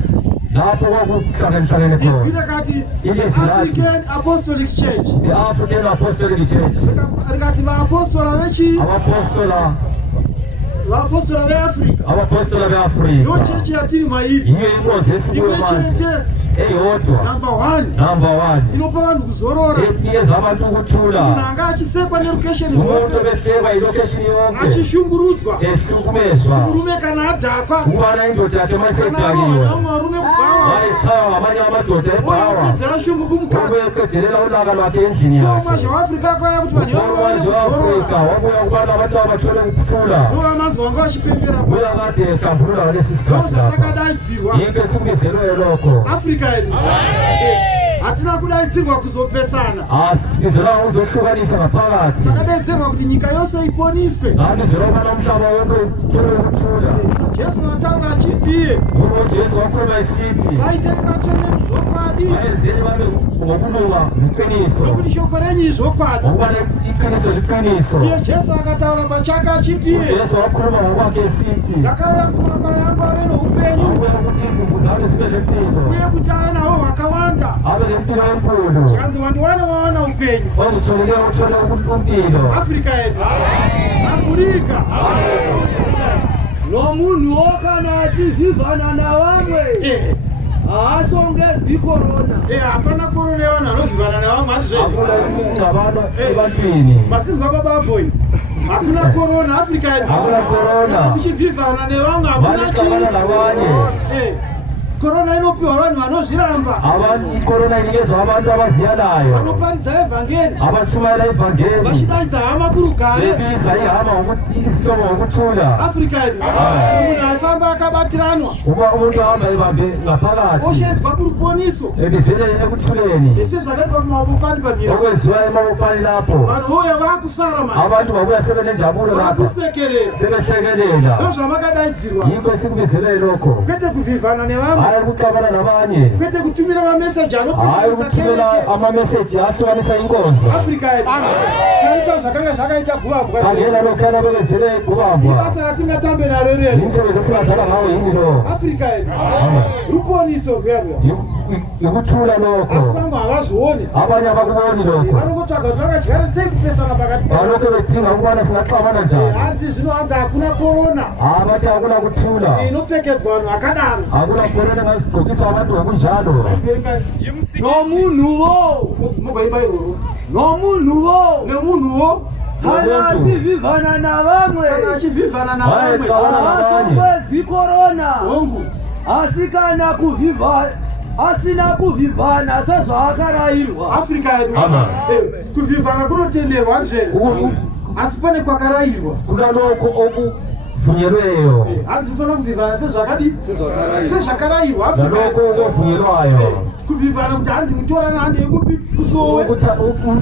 lapho kwakusanganisane Izwi khona rakati Yes, African Apostolic Church. the african apostolic church Rikati vaapostola vechi vapostola veAfrica. abapostola Ndo beafrika chechi yatiri mairi. iyo inkosi Imwe yesikule manje chete. eyodwa Number 1. number 1 Inopa vanhu kuzorora. iyeza abantu ukuthula Munhu anga achisekwa nelocation umuntu rwose. besekwa ilokeshini yonke Achishungurudzwa. ehlukumezwa Murume kana adhakwa. kubana indoda yakhe Kana mayisejakiwe vamwe varume kubhawa. wayichawa amanye amadoda ebhawa Oyapedzera shungu kumukadzi. okuyeqedelela ulaka lwakhe endlini Ndoma yakhe zveAfrica kwaya kuti vanhu vavo vane umazwe waafrika kuzorora. wabuya kubana abantu abathole ukuthula Ndova manzi vanga vachipembera pa. buya kade ehlambulula ngalesi sikhathi lapha Ndozvatakadaidzirwa. yinke sikumizelo lokho Africa yedu. Hatina kudaidzirwa kuzopesana. izelo uzohlukanisa ngaphakathi Takadaidzirwa kuti nyika yose iponiswe. zandizelo ubana umhlaba wonke uthole ukuthula Jesu vataura achitiye. ngoba ujesu wakhuluma isithi Vaite vachone zvokwadi. ayenzeni babe ngokulunga iqiniso Nokuti shoko renyu zvokwadi. ngokubana iqiniso liqiniso Iye Jesu akataura pachake achitiye. ujesu wakhuluma ngokwakhe esithi Ndakauya kuti makwai angu ave noupenyu. ubuya ukuthi izimvu zami zibe lempilo Uye kuti ave naho hwakawanda. abe lempilo enkulu Zvanzi wandiwane wawana upenyu. ongitholele uthole impilo Africa yedu. Afrika. Nomunhu kana achivhivhana navamwe haasongezwi korona. Hapana korona yavanhu vanovhivana nevamwe handi zvenyu. hakuna ingxabano ebantwini Masizwa bababhoyi. Hakuna korona Africa yedu. hakuna Kana korona muchivhivhana nevamwe hakuna vanixabana nabanye korona inopiwa vanhu vanozviramba. ikorona inikezwa abantu abaziyanayo Vanoparidza evhangeri. abatshumayela ivangeli Vachidaidza hama kurugare. bebiza ihama isihlobo ngokuthula Africa yedu. Munhu aifamba akabatiranwa. uba umuntu ahamba ebambe ngaphakathi Oshedzwa kuruponiso. ebizweni ekuthuleni Ese zvakaitwa kumaboko andi pamira. okwenziwa emabopani lapho Vanhu vouya vakufara mani. abantu babuya sebenenjabulo lapho Vakusekerera. sebehlekelela Ndozvamakadaidzirwa. yinto sikubizele lokho Kwete kuvhivhana nevamwe. hayi ukuxabana nabanye Kwete kutumira mameseji hayi anopesanisa ukuthumela kereke. amameseji ahlukanisa inkonzo Africa yedu. Tarisa zvakanga zvakaita guvabwa. kangena lokhana bekezele kubambwa Ibasa ratingatambe naro rero. imisebenzi esingadlala ngawo yini lo Africa yedu. Ruponiso rwerwo. ikuthula Asi lokho vamwe havazvioni. abanye abakuboni lokho Vanongotsvaga kuti vangadyara sei kupesana pakati pavo. balokho bedinga ukubana singaxabana njani Hanzi zvino hanzi hakuna korona. abathi hakuna kuthula Inopfekedzwa vanhu vakadaro. hakuna korona engagqokiswa abantu ngokunjalo Nomunhuwo Mugoimba iroro. nomunhuwo Nemunhuwo kana achivhivhana navamwe kana achivhivhana Hayi, navamwe. xabana. haasongezwi korona. Hongu. Asi kana asina kuvhivhana sezvaakarayirwa. Africa yedu. Amen. Kuvhivhana kunotenderwa njere. Asi pane kwakarayirwa. kuna lokho okuvunyelweyo Hanzi ufanira kuvhivhana sezvakarayirwa. Africa nalokho yedu. okuvunyelwayo Kuvhivhana kuti handi kutorana handi yekupi kusowe.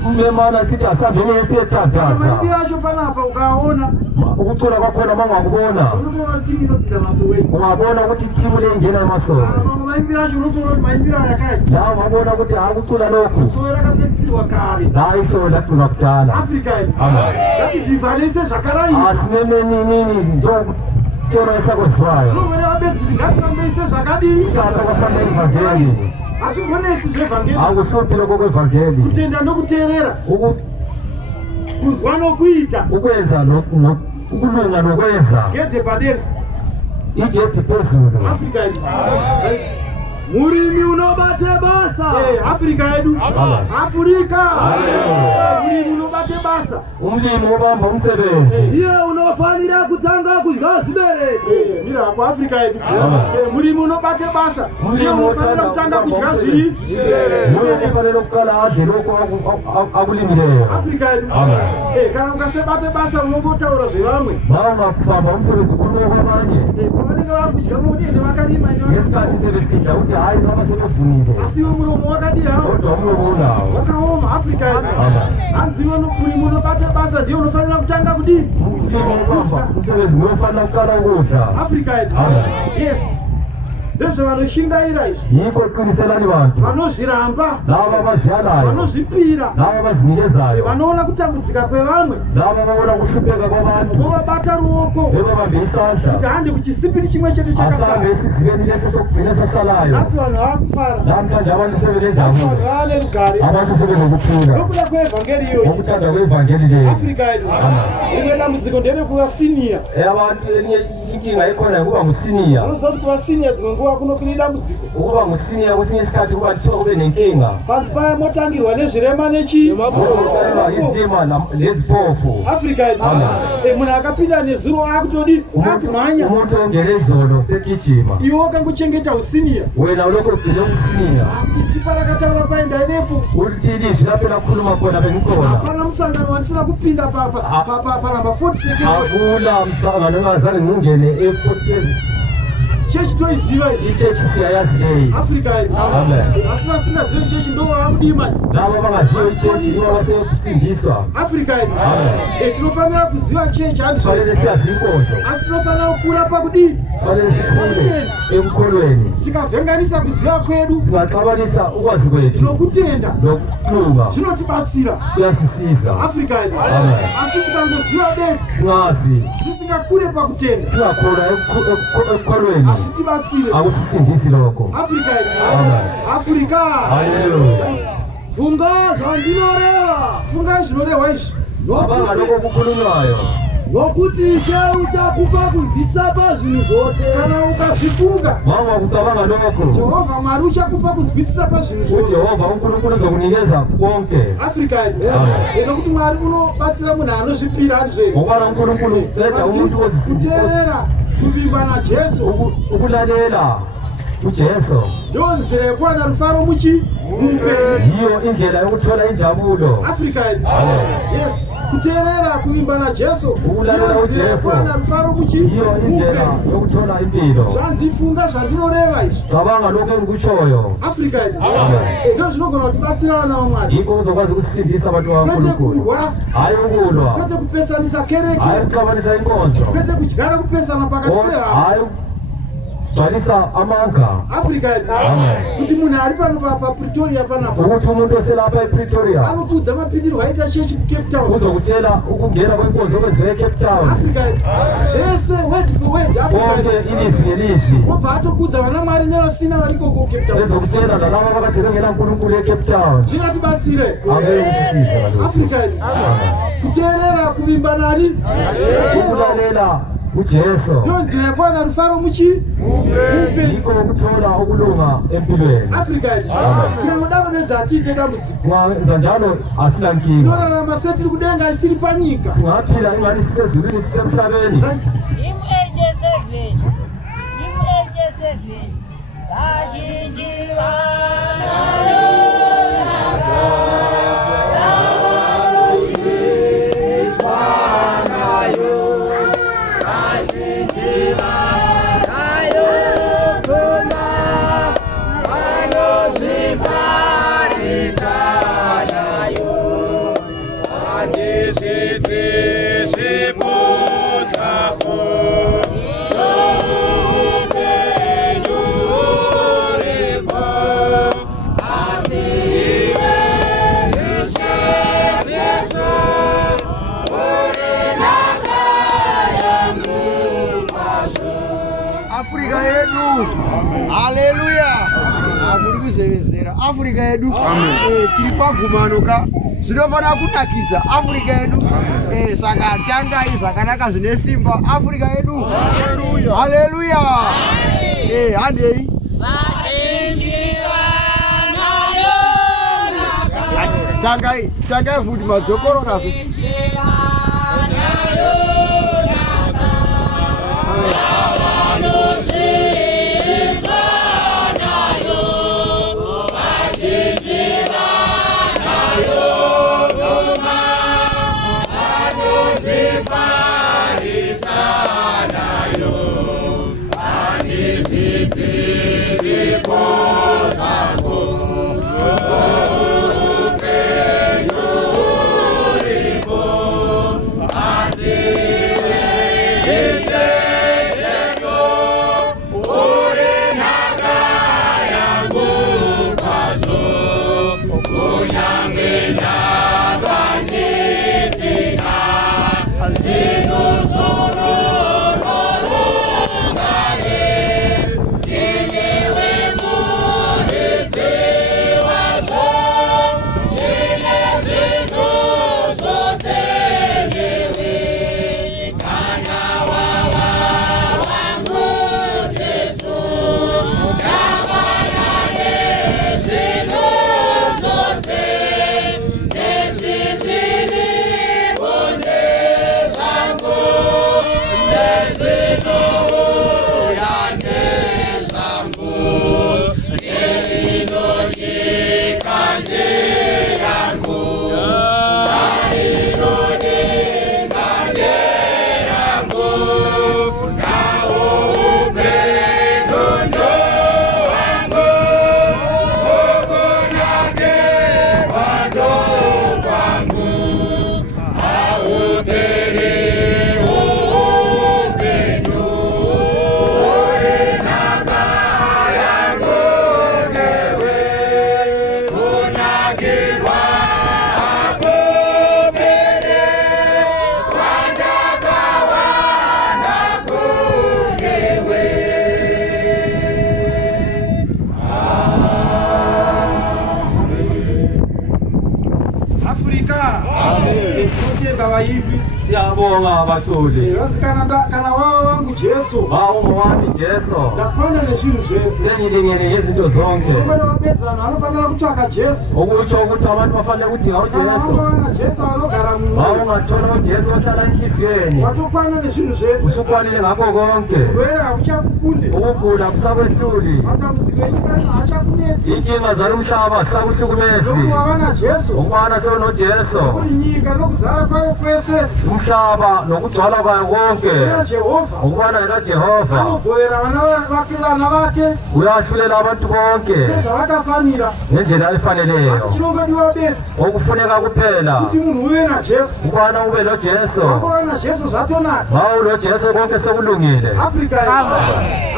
umemana sithi asihambeni siyethandaza Maibiro acho panapa ukaona. ukuthula kwakhona uma ungakubona Unotoona kuti timu inopinda masoweni. ungabona ukuthi ithimu leyingena emasomo Maibiro acho unotoona kuti maibiro ayakaita. la ungabona ukuthi hakuthula lokhu Sowe rakapedzisirwa kare. la iso lathulwa kudala Africa yedu. Amen. Ngativhivhanise zvakarayirwa. asinemenini ndokutona esakwenziwayo Zvinovera vabedzi kuti ngatifambise zvakadii. kata kwafamba ivhangeli Hazvimbonetsi zvevhangeri. akuhluphile kokwevhangeli Kutenda nokuteerera. Kunzwa nokuita. ukwenza ukulunga nokwenza Gedhe padenga. igedi phezulu Africa yedu. Murimi unobate basa. Africa yedu. Amen. Afrika. Murimi unobate basa. basa. umlimi obamba umsebenzi ndiye unofanira kutanga kudya zvibereko. Mira kwa Afrika yedu. Murimi unobate basa. Ndiye unofanira kutanga kudya unofanira kukala adye lokho akulimileyo. Afrika yedu. Kana ukasebate basa unongotaura zvevamwe. Maungafamba umsebenzi ukhuluma kwabanye. Pavanenge vakudya mudie zvakarima ngesikhathi sebesidla ukuthi hayi noma sebevunile. asiwe muromo wakadi hawo. Kodwa umlomo unawo. Wakaoma Afrika yedu. Hanziwe murimi unobate basa ndiye unofanira kutanga kudini. Umsebenzi unofanira kukala ukudla. Afrika yedu. Yes. Ndezvo vanoshingaira izvi. Yiko qiniselani vantu. Vanozviramba. Lava vaziyalayo. Vanozvipira. Lava vazinikezayo. Vanoona kutambudzika kwevamwe. Lava vaona kuhlupeka kwabantu. Vovabata ruoko. Vevabambe isandla. Kuti handi kuchisipiri chimwe chete chakasara. Asambe esizibeni lesi sokugcina sasalayo. Asi vanhu vakufara. Namhlanje abantu Asi sebenenjabulo. vanhu vane rugare. Abantu sebenokuthula. Nokuda kwevhangeri iyoyi. Ngokuthanda kwevangeli leli. Afrika yedu. Rimwe dambudziko nderekuva senior. Abantu enye inkinga ikhona ukuba ngusenior. Vanoziva kuti vasenior dzimwe nguva kunokuita dambudziko. Ukuba ngusenior kwesinye isikhathi kuba kuthiwa kube nenkinga. Pansi paya motangirwa nezvirema nechi. Izilima lezipofu. Afrika yedu. Munhu akapinda nezuro akutodi akumhanya. Umuntu ongena ezolo sekijima. Iwe wakangochengeta usenior. Wena ulokho ugcine usenior. Iswi parakataura paenda inepo. Uthi ilizwi lapho khuluma khona bengikhona. Hapana msangano wandisina kupinda panamba 40 seconds. Akula msangano ongazange ngingene e47. Chechi toiziva ichechi siyayazi leyi. Afrika yedu. Amen. Asi vasingazive chechi ndo vakudima. Lava vangaziva ichechi ndivo vasekusindiswa. Afrika yedu. Tinofanira kuziva chechi handi. Fanele siyazi inkonzo. Asi tinofanira kukura pakudini. Fanele sikhule ekukholweni. Tikavhenganisa kuziva kwedu. Singaxabanisa ukwazi kwethu. Nokutenda. Nokulunga. Zvinotibatsira. Kuyasisiza. Afrika yedu. Amen. Asi tikangoziva bedzi. Singazi. Tisingakure pakutenda. Singakhula ekukholweni. Asitibatsire. Akusisindisi lokho. Afrika yedu. Amen. Afrika. Haleluya. Funga zvandinoreva. Funga zvinorehwa izvi. Abanga lokho kukhulunywayo. Nokuti cheu chakupa kunzwisa pazvinhu zvose. Kana ukazvifunga. Mama kucabanga lokho. Jehovha Mwari uchakupa kunzwisisa pazvinhu zvose. Jehovha uNkulunkulu uzokunikeza konke. Afrika yedu. Nokuti Mwari unobatsira munhu anozvipira handizve. Ngoba uNkulunkulu uceda umuntu ozisindisa. Kuteerera kuvimba naJesu. Ukulalela uJesu. Ndiyo nzira yekuwana rufaro muupenyu. Yiyo indlela yokuthola injabulo. Afrika yedu. Yes. Kuteerera kuvimba naJesu. Ukulalela uJesu. Yekuwana rufaro muupenyu. Yiyo indlela yokuthola impilo. Zvanzifunga zvandinoreva izvi. Cabanga lokho engikutshoyo. Afrika yedu. Ndo zvinogona kutibatsira vana vaMwari. Yikho uzokwazi ukusindisa abantu Kwete baNkulunkulu. kurwa. Hayi ukulwa. Kwete kupesanisa kereke. Hayi kuxabanisa inkonzo. Kwete kudyara kupesana pakati pevanhu. Hayi gcwalisa amanga. Afrika yedu. Kuti munhu ari pano paPretoria panapa. Ukuthi umuntu oselapha ePretoria Anokuudza mapindirwo aita chechi kuCape Town. uzokutshela ukungena kwenkonzo okweziwe eCape Town. Afrika yedu. Zvese word for word Afrika Konke yedu. ilizwi nelizwi. Wobva atokuudza vana Mwari nevasina variko kuCape Town. ezokutshela nalaba abakade bengena nkulunkulu eCape Town. Zvingatibatsire. Abelisisiza kaloku. Afrika yedu. Kuteerera kuvimba nani? Ukulalela uJesu. Ndiyo nzira yekuwana rufaro muupenyu. Yikho ukuthola ukulunga empilweni. Afrika yedu. Tinongodaro bedzi hatiite dambudziko. Kwenza njalo asinankinga. Tinorarama setiri kudenga asi tiri panyika. Singaphila ingani sisezulwini sisemhlabeni. Afrika yedu. Haleluya. Muri kuzevezera Afrika yedu. Tiri pagumanoka. Zvinofana kunakidza Afrika yedu. Saka tangai zvakanaka zvine simba Afrika yedu. Haleluya. Handei. tangai futi mazokoro nazo. Siyabonga abathuli. Kana wawa wangu Jesu. Bawumo wami Jesu. Ndakhona nezvinhu zvese. Sengilingene ngezinto zonke. Ukore wapedza vanhu vanofanira kutsvaka Jesu. Okutsho ukuthi abantu bafanele kudinga uJesu. Kana Jesu anogara mumwoyo. Bawungathola uJesu ohlala enhliziyweni. Watokwana nezvinhu zvese. Usukwanile ngakho konke. Kuwera akuchakukunde. Ukugula kusakwehluli. Matambudziko enyika achakunetsi. Inkinga zalomhlaba zisakuhlukumezi. Nokuva vana Jesu. Ukubana sewunoJesu. Kuti nyika nokuzara kwayo kwese. Umhlaba nokugcwala kwayo konke. Jehova. Ukubana yena Jehova. Anogoyera vana vake. Uyahlulela abantu bonke. Sezvavakafanira. Ngendlela efaneleyo. Asi chinongodiwa bedzi. Okufuneka kuphela. Kuti munhu uve naJesu. Ukubana ube noJesu. Wakuva naJesu zvatonaka. MawunoJesu konke sekulungile.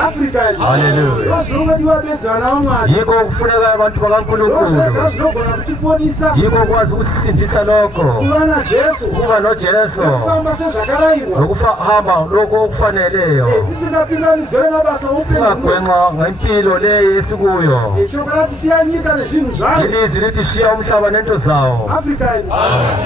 Afrika yedu. Haleluya. Zvinongodiwa bedzi vana vaMwari. Yiko okufuneka abantu bakaNkulunkulu. Zvinogona kutiponisa. Yiko okwazi ukusindisa lokho. Kuva naJesu. Ukuba noJesu. Kufamba sezvakarayirwa. Nokuhamba lokho okufaneleyo. Tisingapinganidzwe nemabasa oupenyu. Singagwenxa ngempilo leyo esikuyo. Chokora tisiya nyika nezvinhu zvayo. Ilizwi lithi shiya umhlaba nento zawo. Afrika yedu.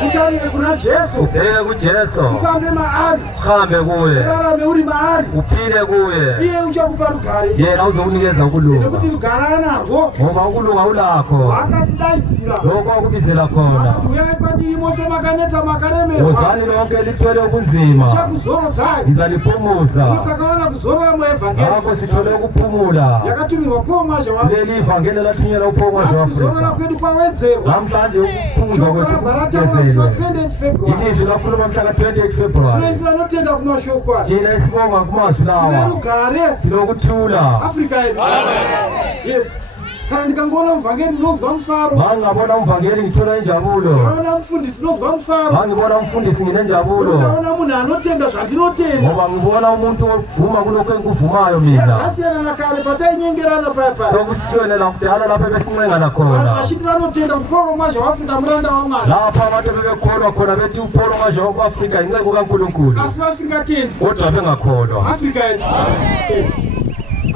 Utarire kuna Jesu. Ubheke kuJesu. Ufambe maari. Uhambe kuye. Urarame uri maari. Uphile kuye. Iye uchakupa lugare. Yena uzokunikeza ukulunga. Nekuti lugare anarwo. Ngoba ukulunga ulakho. Akatidaidzira. Lokho akubizela khona. Akati uyai kwandiri mose makaneta makaremerwa. Uzani lonke lithwele ubunzima. Chakuzorodzai. Ngizaliphumuza. Takaona kuzorora muevhangeri. Ngakho sithole ukuphumula. Yakatumirwa pomazha waFrika. Leli ivangeli lathunyelwa uphokozo Asi waAfrika. kuzorora kwedu kwawedzerwa. Namhlanje ukuphumuzwa Shoko kwethu rabharataura kugezelwe. 28 February. Ilizwi lakhuluma mhla ka-28 February. Zvinoisi vanotenda kumashoko aya. Thina esibonga kumazwi Tine lawa rugare. silokuthula. Afrika yedu. Yes. Kana ndikangoona muvhangeri ndinonzwa mufaro. Ngangabona umvangeli ngithola injabulo. Ndikaona mufundisi ndinonzwa mufaro. Ngangibona umfundisi nginenjabulo. Ndikaona munhu anotenda zvandinotenda. Ngoba ngibona umuntu ovuma kulokho engikuvumayo mina. Zvasiyana nakare patainyengerana paya paya. Sokusiyonela kudala lapho ebesincengana Vanhu khona. vachiti vanotenda kuti Pauro mazha wafunda muranda waMwari. Lapho abantu bebekholwa khona bethi uPaulo manje waku-Afrika inceku kaNkulunkulu. Asi vasingatendi. Kodwa bengakholwa. Afrika yedu.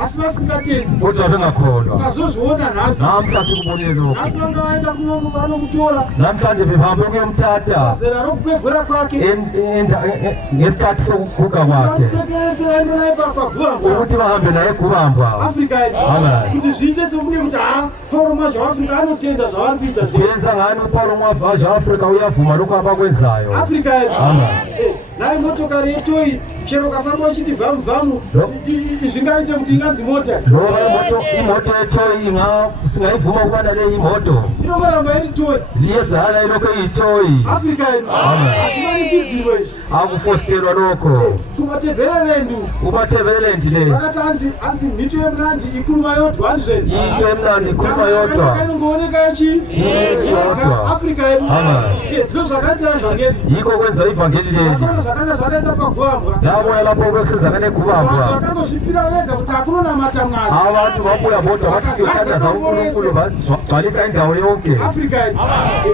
asi vasingatendi kodwa bengakholwa. tazozviona nhasi. Namhla sikubonile lokho. Nhasi vangavaenda vanomutora Namhlanje behambe ukuyomthatha pazera rokukwegura kwake ngesikhathi sokuguga kwakhe vaende naye paguvamba ukuthi bahambe naye kubamba. afrika yedu kuti zviite sekunge kuti pauro mazvaafrica anotenda zvavari kuita kuyenza ngani upaulo mwavha zvaafrica uyavhuma lokhu abakwenzayo. afrika yedu naye motokari yetoyi chero ukafamba uchiti vhamuvhamu zvingaite kuti inganzi mota lova imoto yetoyi singayivhuma kuba naleyi imoto inongoramba iri toyi liyezala ilokho iyitoyi. afrika yedu hazvimanikidzirwa izvi akufosterwa lokho kumatebheralendu kumathebelendi le vakati hanzi mhito yemnandi ikuruma yodwa 100 into emnandi ikhuluma yodwa inongooneka afrika yedu zvino zvakaita evhangeri yiko kwenza ivhangeli leli akona zvakanga zvakaita paguvambwa yabuya lapho kwesenzakane vanhu kubambwa. vakangozvipira vega kuti hakunonamata mwari Abantu babuya bodwa vakathandaza uNkulunkulu bagcwalisa indawo yonke. afrika yedu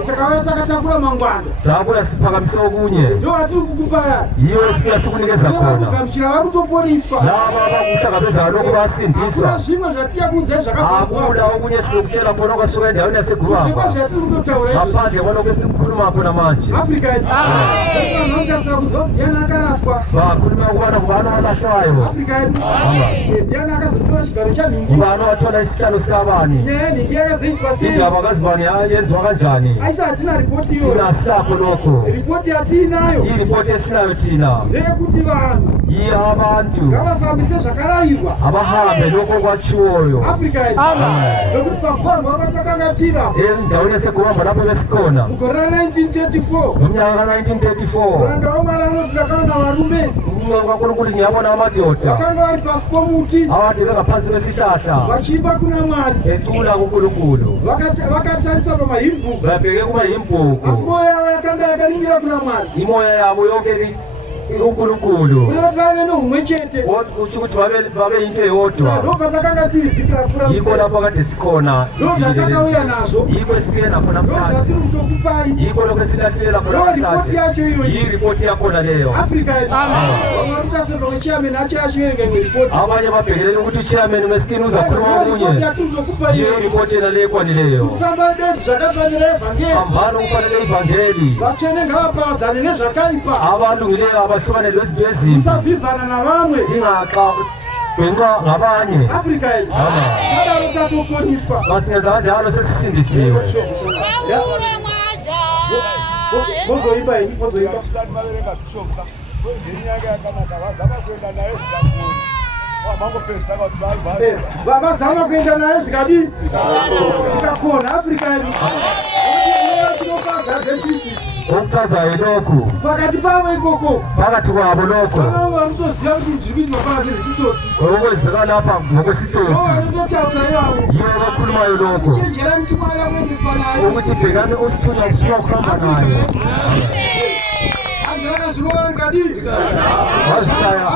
takauya takatakura mangwanda Sabuya siphakamise okunye. ndo hatiri kukupaya Yiyo esifika sikunikeza khona. vakugamuchira vari kutoponiswa Laba abakuhlangabezana lokhu hakuna basindiswa. zvimwe zvatiya kunze zvakabva Akula okunye sikutshela khona okwasuka endaweni yasegubamba. zvatiri kutotaura izvo Ngaphandle kwalokho esikhuluma khona manje. afrika yedu anotasira kuti ndiani akaraswa Bakhuluma ukubana ngubani owalahlwayo. afrika yedu ndiani akazotora chigaro chanhingi Ngubani owathola isihlalo sikabani. nyaya nhingi yakazoitwa sei Indaba kazibani yenziwa kanjani. aisi hatina ripoti iyoyo Sinasakho lokho. ripoti yatiinayo Iripoti esinayo thina. ndeyekuti vanhu Yiye abantu ngavafambise zvakarayirwa abahambe lokho kwatshiwoyo afrika yedu nokuti pagorwa vakatakanga endaweni yasegubamba lapho besikhona mugore ra1934 ngomnyaka ka-1934 muranda wamwari anoti ndakaona varume umnyango kankulunkulu ngiyabona amadoda vakanga vari pasi pomuti abathi bengaphansi kwesihlahla vachiimba kuna mwari ecula kunkulunkulu vakatarisa pamahimbuku babheke kumahimbhuku asi moyo yavo yakanga yakaningira kuna mwari imoya yabo yonke unkulunkulu kuti vati vaive nohumwe chete kusho ukuthi babe yinto eyodwa ndo patakanga tiri vhiki rapfuura yiko lapho kade sikhona ndo zvatakauya nazvo yiko esibuye nakhona ndo mhlanje zvatiri kutokupai yiko lokho esilahlelela khona ndo ripoti mhlanje yacho iyoyi yiripoti yakhona leyo. afrika yedu vamwe varutasendwa wechairman acho achiverenga imwe ripoti Abanye babhekelele ukuthi uchairman wesikini uzakhuluma ndo ripoti okunye. yatiri kutokupa Yiyo iyoyi iripoti yena le ekwanileyo. kufamba bedzi zvakafanira evhangeri Hambani ukufanele ivangeli. vatsvene ngavaparadzane nezvakaipa Abalungileyo abahlukanelwe ezinto ezimbi. musavhivhana navamwe Ingaxa gwenxa ngabanye. afrika yedu kadaro tatoponiswa Masingenza kanjalo sesisindisiwe. mozoimba ini mozoimba vazama kuenda naye zvikadii tikakona afrika yedu tinofadzazvechiti Okuchazayo lokhu pakati pavo ikoko phakathi kwabo lokho vanavo varutoziva kuti zviri kuitwa pakati zvechitsotsi okwenzeka lapha ngokwesitsotsi. vanototaura ivavo Yiyo abakhulumayo lokho chenjerani kuti mwari akuendeswa naye ukuthi bhekani usithunywa ufuna ukuhamba naye. anziraka zvinova rikadii Wazishaya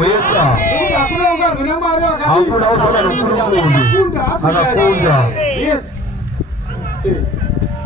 weqa nokuti hakuna ungarwena mwari wakadii hakuna uzoona nonkulunkulu akafunda afrika akafunda. yes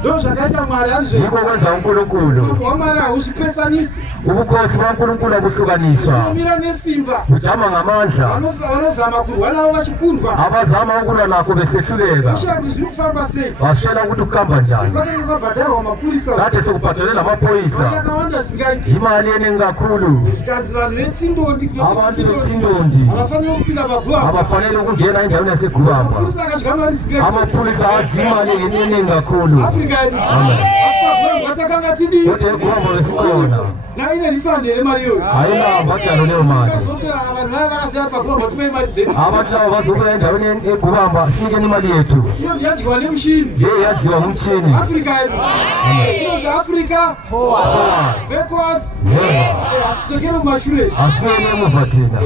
ndo zvakaita mwari arizve Yiko kwenza unkulunkulu. wamwari hauzvipesanisi Ubukhosi bukankulunkulu abuhlukaniswa. unomira nesimba Bujama ngamandla. vanozama kurwa navo vachikundwa Abazama ukulwa nakho besehluleka. ushaya kuti zviri kufamba sei Bashela ukuthi ukuhamba njani. kwakanga kwabhadharwa mapurisa Kade sekubhadalela amaphoyisa. yakawanda singaiti Imali eningi kakhulu. zvikanzi vanhu vetsindondi Abantu betsindondi havafaniri kupinda paguvamba abafanele ukungena endaweni yasegubamba. mapurisa akadya mari singaiti Amapholisa adla imali eningi kakhulu. afrika yedu asi paguvamba kwatakanga tidii Kodwa egubamba besikhona. naine rifandere mari iyoyo Ayina mbadalo leyo mali. akazotera vanhu vaya vakasiyana paguvamba tipe imari dzedu Abantu laba bazobuya endaweni egubamba sinikeni imali yethu. iyo ndiyadyiwa nemushini Ye yadliwa ngumtshini. afrika yedu inonzi africa backwards hatidzokere kumashure Asibuyele emuva thina.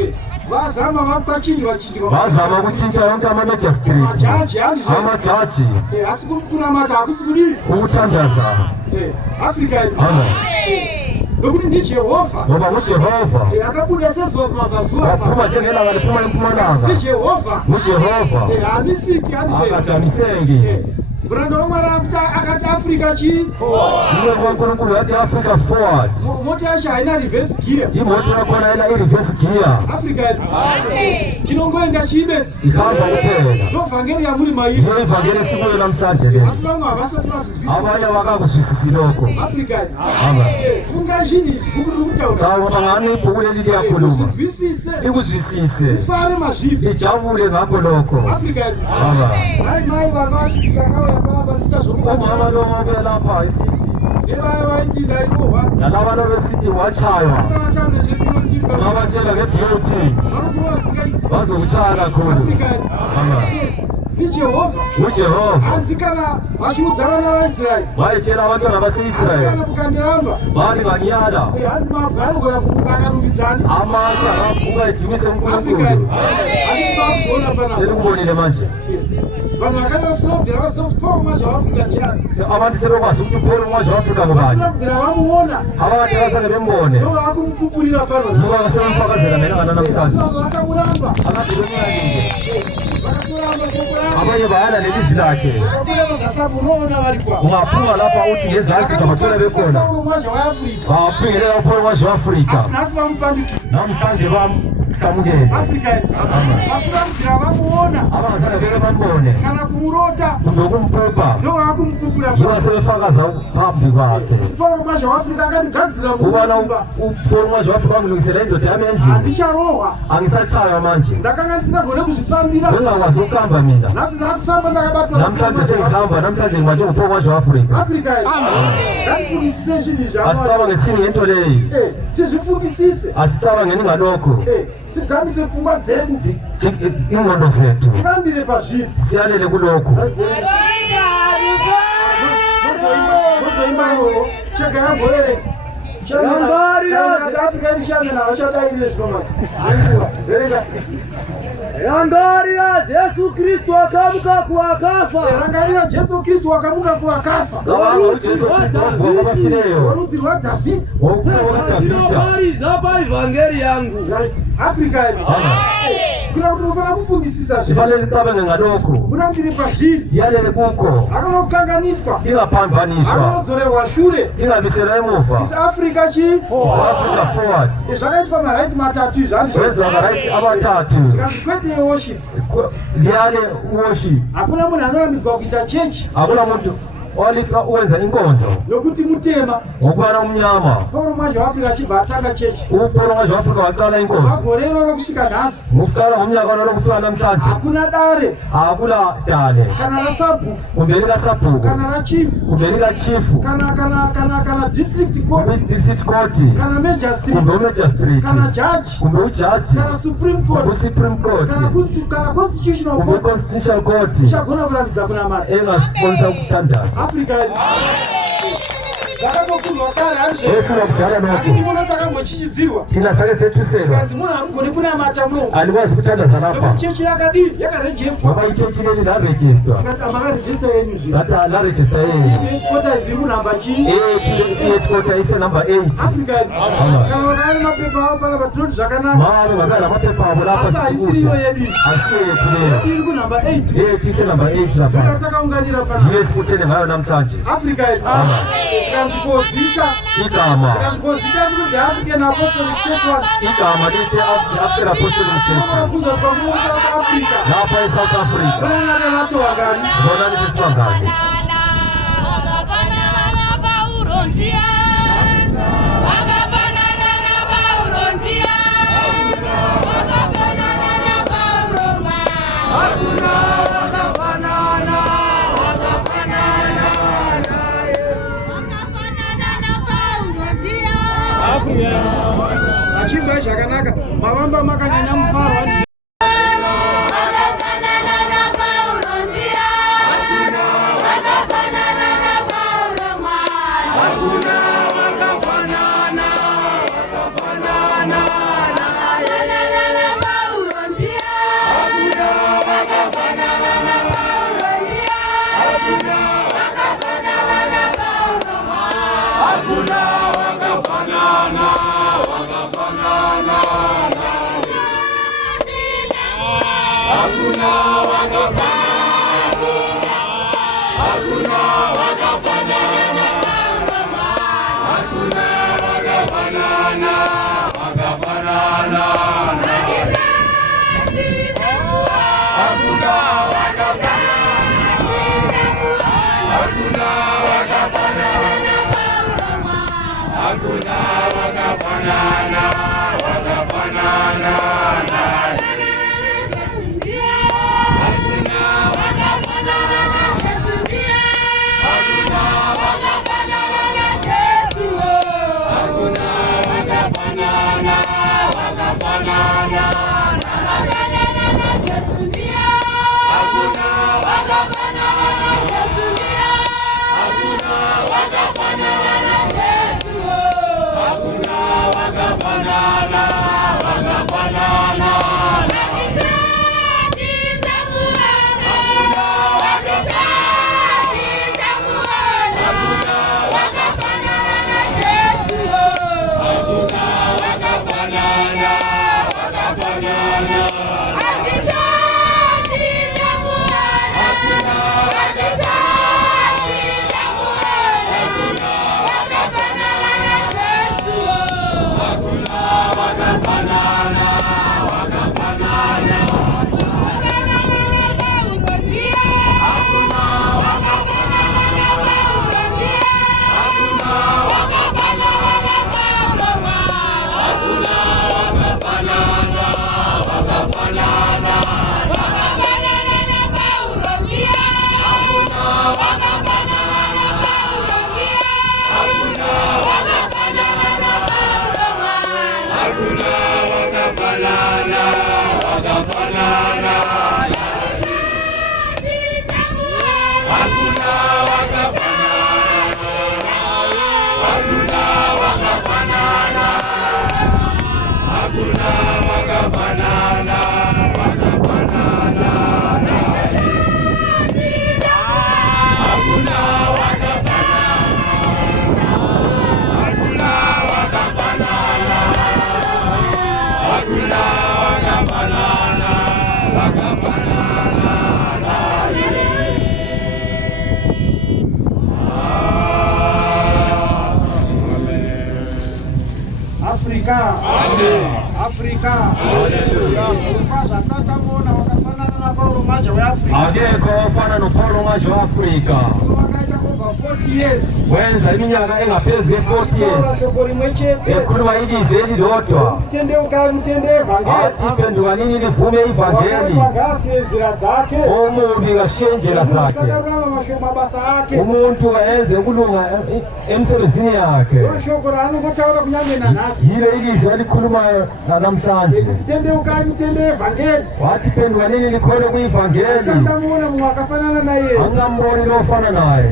vazama vakwachinjwa chinjwa Bazama ukutshintsha yonke ama-magistrate. majaji handizvo Amajaji asi kunamata hakusi kudii ukuthandaza. afrika yedu Amen. nokuti ndijehovha Ngoba nguJehova akabuda sezuva kumabvazuva waphuma njengelanga liphuma empumalanga. ndijehovha nguJehova hamisiki handizvo akajamiseki. Muranda wamwari akati Africa chi Muranda wankulunkulu ati Africa forward. Moti yacho haina reverse gear. Imoto yakona haina reverse gear. Africa inongoenda chibe ikamba kupera. Ndovhangeri yamuri mairi. Evhangeri sikuyo namhlanje le. Asi vamwe havasati vazwisisa. Abanye vakakuzwisisiroko. Africa ava funga zvinhu izvi bhuku riri kutaura. Taura pangani ibhuku leli liyakhuluma. Uzwisise. Ikuzwisise. Ufare mazviri. Ijabule ngakho lokho. Africa ava hai mai vakasvika kauya panapa zviita zvokuva. umama lomoke lapha isithi Nevaya vaiti ndairohwa. nalava lovesithi wachaywa. Vataure zvekunotimba. Ngavatshela ngebeauty Vanokuva vasingaiti. bazokuchaya kakhulu. Africa ava ndiJehovha. uJehova Hanzi kana vachiudza vana vaIsraeri. vaitshela abantwana Asi base-Israyeli kana mukandiramba. bari banyala Hanzi mabwanogona kumuka akarumbidzani. amandla akavuka edumise Africa uNkulunkulu. handiti vakuzoona panapa. Selikubonile manje Vanhu vakati vasinobvira vaziva Paul mwacho waAfrica ndiyani. abantu sebekwazi ukuthi uPaul umwazi waAfrika ngubani. Vasinobvira vamuona. Abanye abasale bembone Ndoga vakumupupurira pano. ngoba sebemfakazela melanga Asi namhlanje vanhu vakamuramba. akade bemnakile. Vakatoramba sokuramba. Abanye bayala lelizwi lakhe Vakabuda vazasabu unoona vari kwa. ungaphuma lapha uthi ngezansi zabathola bekhona Paul mwacho waAfrica. baphingelela uPaul umwazi waAfrika Asi nhasi vamupandukira. namhlanje bamhlamukele. Africa vasinobvira vamuona. Abangasale beke bambone Kana kumurota. kumbe ukumphupha Ndoga vakumupupura yiba pano. sebefakaza phambi kwakhe Paul mwacho waAfrica akatigadzira ubana mukumba. uPaul umwazi waAfrika wangilungisela indoda yami endlini Handicharohwa. angisatshaywa manje Ndakanga ndisingagone kuzvifambira. bengakwazi ukuhamba mina Nhasi ndakufamba ndakabatwa namhlanje sengihamba namhlanje ngibanjwe nguPaul umwazi waAfrika. Africa ngatifungisise zvinhu izvi Asicabange sini ngento leyi tizvifungisise asicabangeni ngalokho tidzamise pfungwa dzedu ingqondo zethu tirambire pazviri siyalele kulokho. mozoimba iwowo chega yamboereka Africa ndichamena vachadairire zvinomaka verenga Rangarira Yesu Kristu akamuka kuwakafa. rangarira Jesu Kristu wakamuka kuvakafa worudzi rwaDhavhidhi Sasa ndinobariza paivhangeri yangu. Africa kuna kuti mufanira kufungisisa zvinhu Sifanele licabange ngalokho murambire pazviri yalele kukho akanokukanganiswa ingaphambaniswa akanodzorerwa shure ingabisela emuva. isi Africa chi Africa forward zvakaitwa maraiti matatu izvi kwenziwa maraiti abathathu zvikanzi kwete yeworship liyale worship. hakuna munhu anorambidzwa kuita chechi akuna muntu owalisa uwenza inkonzo nokuti mutema ngokubana umnyama. Paul mwacho waAfrica achibva atanga chechi uPaul umwazi waAfrika waqala inkonzo pagore iroro kusvika nhasi ngokuqala ngomnyaka lolo kufika namhlanje hakuna dare akula dale kana rasabhuku kumbe likasabhuku kana rachief kumbe likachifu kana district court kumbe district court kana magistrate kumbe umagistrate kana judge kumbe ujaji kana supreme kumbe court usupreme court kana constitutional kumbe court constitutional court chagona kurambidza kuna mari engasponsa ukuthandaza. Africa zvakatofundwa kare hanizvo efuna kudala noko akitimuno takambochichidzirwa thina sake sethuselwa kanzi munhu hamugoni kunamata muno alikwazi ukuthandaza lapha nokuti chechi yakadini yakarejistwa ngoba ichechi leli larejistwa tikati amakarejista yenyu zvino zati larejista yenu kota ziri munhamba chii yetota ise number 8 Africa kana vakaane mapepa avo panapa tinoti zvakanaka mave vakala mapepa avo lapha asi haisiriyo yedu asiyo yetu leyo iri kunhamba 8 yethu ise number 8 lapha ndokatakaunganira panapa yes kutene ngayo namhlanje. Africa zikanzi kozika igama zikanzi kozika tikuti African Apostolic Church igama lithi African Apostolic Church vafunza pamuno South Africa lapha eSouth Africa vonanane vatowangani bona lisisibangani achimba zvakanaka mavamba makanyanya mufaro Hakuna hakuna wakafanana naye. Hakuna wakafanana na Yesu ndiye. Hakuna wakafanana na Yesu. Hakuna wakafanana na Yesu ndiye. Hakuna wakafanana na Yesu ndiye. Hakuna wakafanana na Yesu. Hakuna wakafanana Afrika. Ukwaza sata muona wakafanana na Paulo maja wa Afrika. Ageko fana no Paulo maja wa Afrika. Wakaita over 40 years. Wenza iminyaka engaphezu 40 years. Shokoli mwechete. Ekhuluma ilizwi elilodwa. Mtende evangeli. Athi phenduka nini livume ivangeli. Wangasi nzira zakhe. Omubi kashiye indlela zakhe. Sakarama masho mabasa akhe. Umuntu ayenze ukulunga emsebenzini yakhe. Lo shokora anokotawula kunyamena nasi. Yile ilizwi elikhuluma namhlanje. Mtende evangeli. Wathi phenduka nini likhole kuyivangeli. Sandamuona mwakafanana naye. Angamboni lofana naye.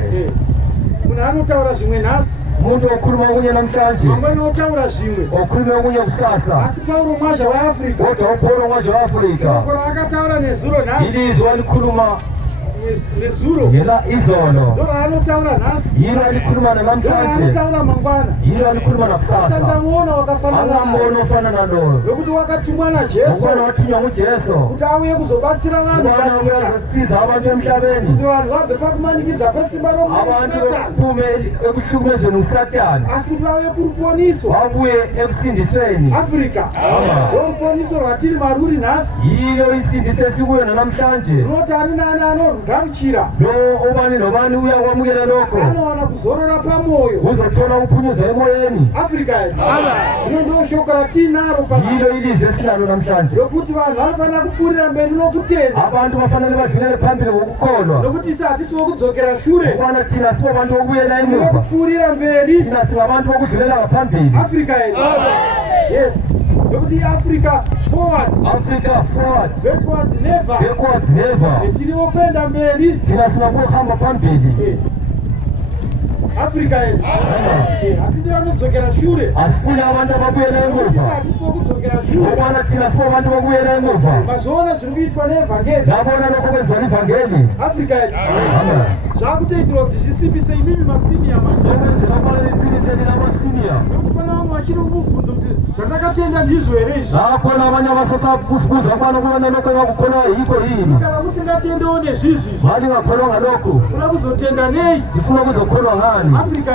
Muna anotaura zvimwe nhasi. Umuntu okhuluma okunye namhlanje. Mangwana otaura zvimwe. Okhuluma okunye kusasa. Asi Paulo mwaja wa Afrika. Kodwa uPaulo mwaja wa Afrika. Shokora akataura nezuro nhasi. Ilizwi elikhuluma nezuro. Yela izolo. Ndoro anotaura nhasi. Yilo elikhuluma namhlanje. Anotaura mangwana. Yilo elikhuluma nakusasa. Sandamuona wakafanana naye. Angamboni ofana naloyo. Lokuti wakatumwa naJesu. Ukona wathunywa nguJesu. Kuti auye kuzobatsira vanhu. Ukona uyazosiza abantu emhlabeni. Kuti vanhu vabve pakumanikidza kwesimba Abantu romusatani. baphume ekuhlukumezweni uSathane. Asi kuti vauye kuruponiso. Wabuye ekusindisweni. Afrika. Roruponiso rwatiri maruri nhasi. Yilo isindiso esikuyo namhlanje. Runoti ani nani anorugaruchira. Lo ubani nobani uyakwamukela lokho. Anowana kuzorora pamwoyo. Uzothola ukuphunyuzwa emoyeni. Afrika yedu. Ino ndo shoko ratinaro pamwe. Yilo ilizwi esinalo namhlanje. Lokuti vanhu vanofanira kupfuurira mberi nokutenda. Abantu bafanele badlulele phambili ngokukholwa. Nokuti isi hatisi wokudzokera shure. Ukubana thina sibabantu bokubuyela Tine emuva. kupfuurira mberi. Thina singabantu bokudlulela ngaphambili. Afrika yedu. Yes. Nokuti Africa forward. Africa forward. Backwards never. Backwards never. Tiri wokwenda mberi. Thina sinakuhamba phambili. Africa yedu. Hatidi vanodzokera shure. Asifuni abantu ababuyela Nokuti emuva. hatisi wokudzokera shure. Ukubana thina sibabantu bokubuyela emuva. Mazoona zviri kuitwa neevhangeri. Ndabona lokho kwenziwa livangeli. Africa yedu. Zvakutoitirwa kuti zvisimbise imimi masiniya masi. Sokwenzela ukubana liphiliseni lamasenior. Nokuti pana vamwe vachiri kumubvunza kuti zvandakatenda ndizvo here izvi. Hakuna abanye abasasakuza pano kubona lokho bakukholwa yikho yini. Kana musingatendewo nezvizvi Mali ngakholwa ngalokho. una kuzotenda nei Ufuna kuzokholwa ngani? Afrika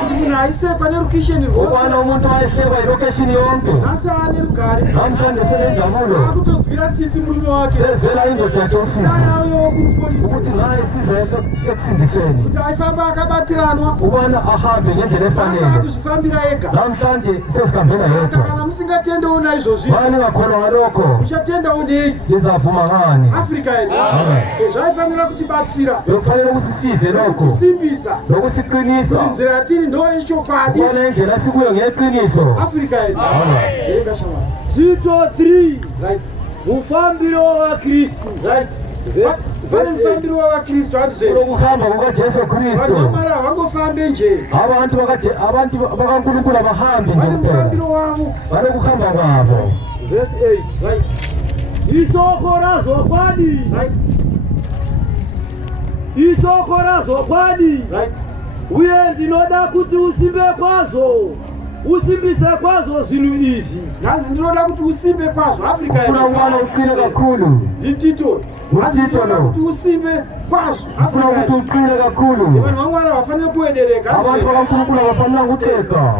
kuti munhu aisekwa nerukition rwose Ukwana umuntu ayehleba ilocation yonke. nhasi ane rugare Namhlanje selenjabulo. akutonzwira tsitsi murume wake Sezwela indoda yakhe usizi. auyewo kumupolisa Ukuthi naye size ekusindisweni. kuti aifamba akabatiranwa Ubana ahambe ngendlela nhasi efanele. akuzvifambira ega. Namhlanje sesihambela yedwa. Kana musingatendewo naizvozvi Mali ngakholwa ngalokho. muchatendawo nei Lizavuma ngani? Afrika yedu Amen. zvaifanira kutibatsira Bekufanele kusisize lokho. kutisimbisa Nokusiqinisa. kuti nzira yatiri ndo yechokwadi. Ubona indlela sikuyo ngeqiniso. Afrika yedu Amen. erenga shamwari Tito 3 right mufambiro wa Kristu. right pane mufambiro wavakristu handizve Kunokuhamba kukaJesu Kristu. vanyamara havangofambe nje Abantu bakaNkulunkulu abahambi nje vane kuphela. mufambiro wavo Banokuhamba kwabo. Verse 8. right Isoko razokwadi. right Isoko razokwadi. right Uye ndinoda kuti usimbe kwazo. Usimbise kwazo zvinhu izvi. nhanzi ndinoda kuti usimbe kwazvo Afrika Funa yedu umwana uqine kakhulu. nditito nhanzi ndinoda kuti usimbe kwazvo Funa Afrika ukuthi yedu uqine kakhulu. vanhu vamwana vafanire kuwedereka Abantu handizve bakaNkulunkulu abafanele kuteka.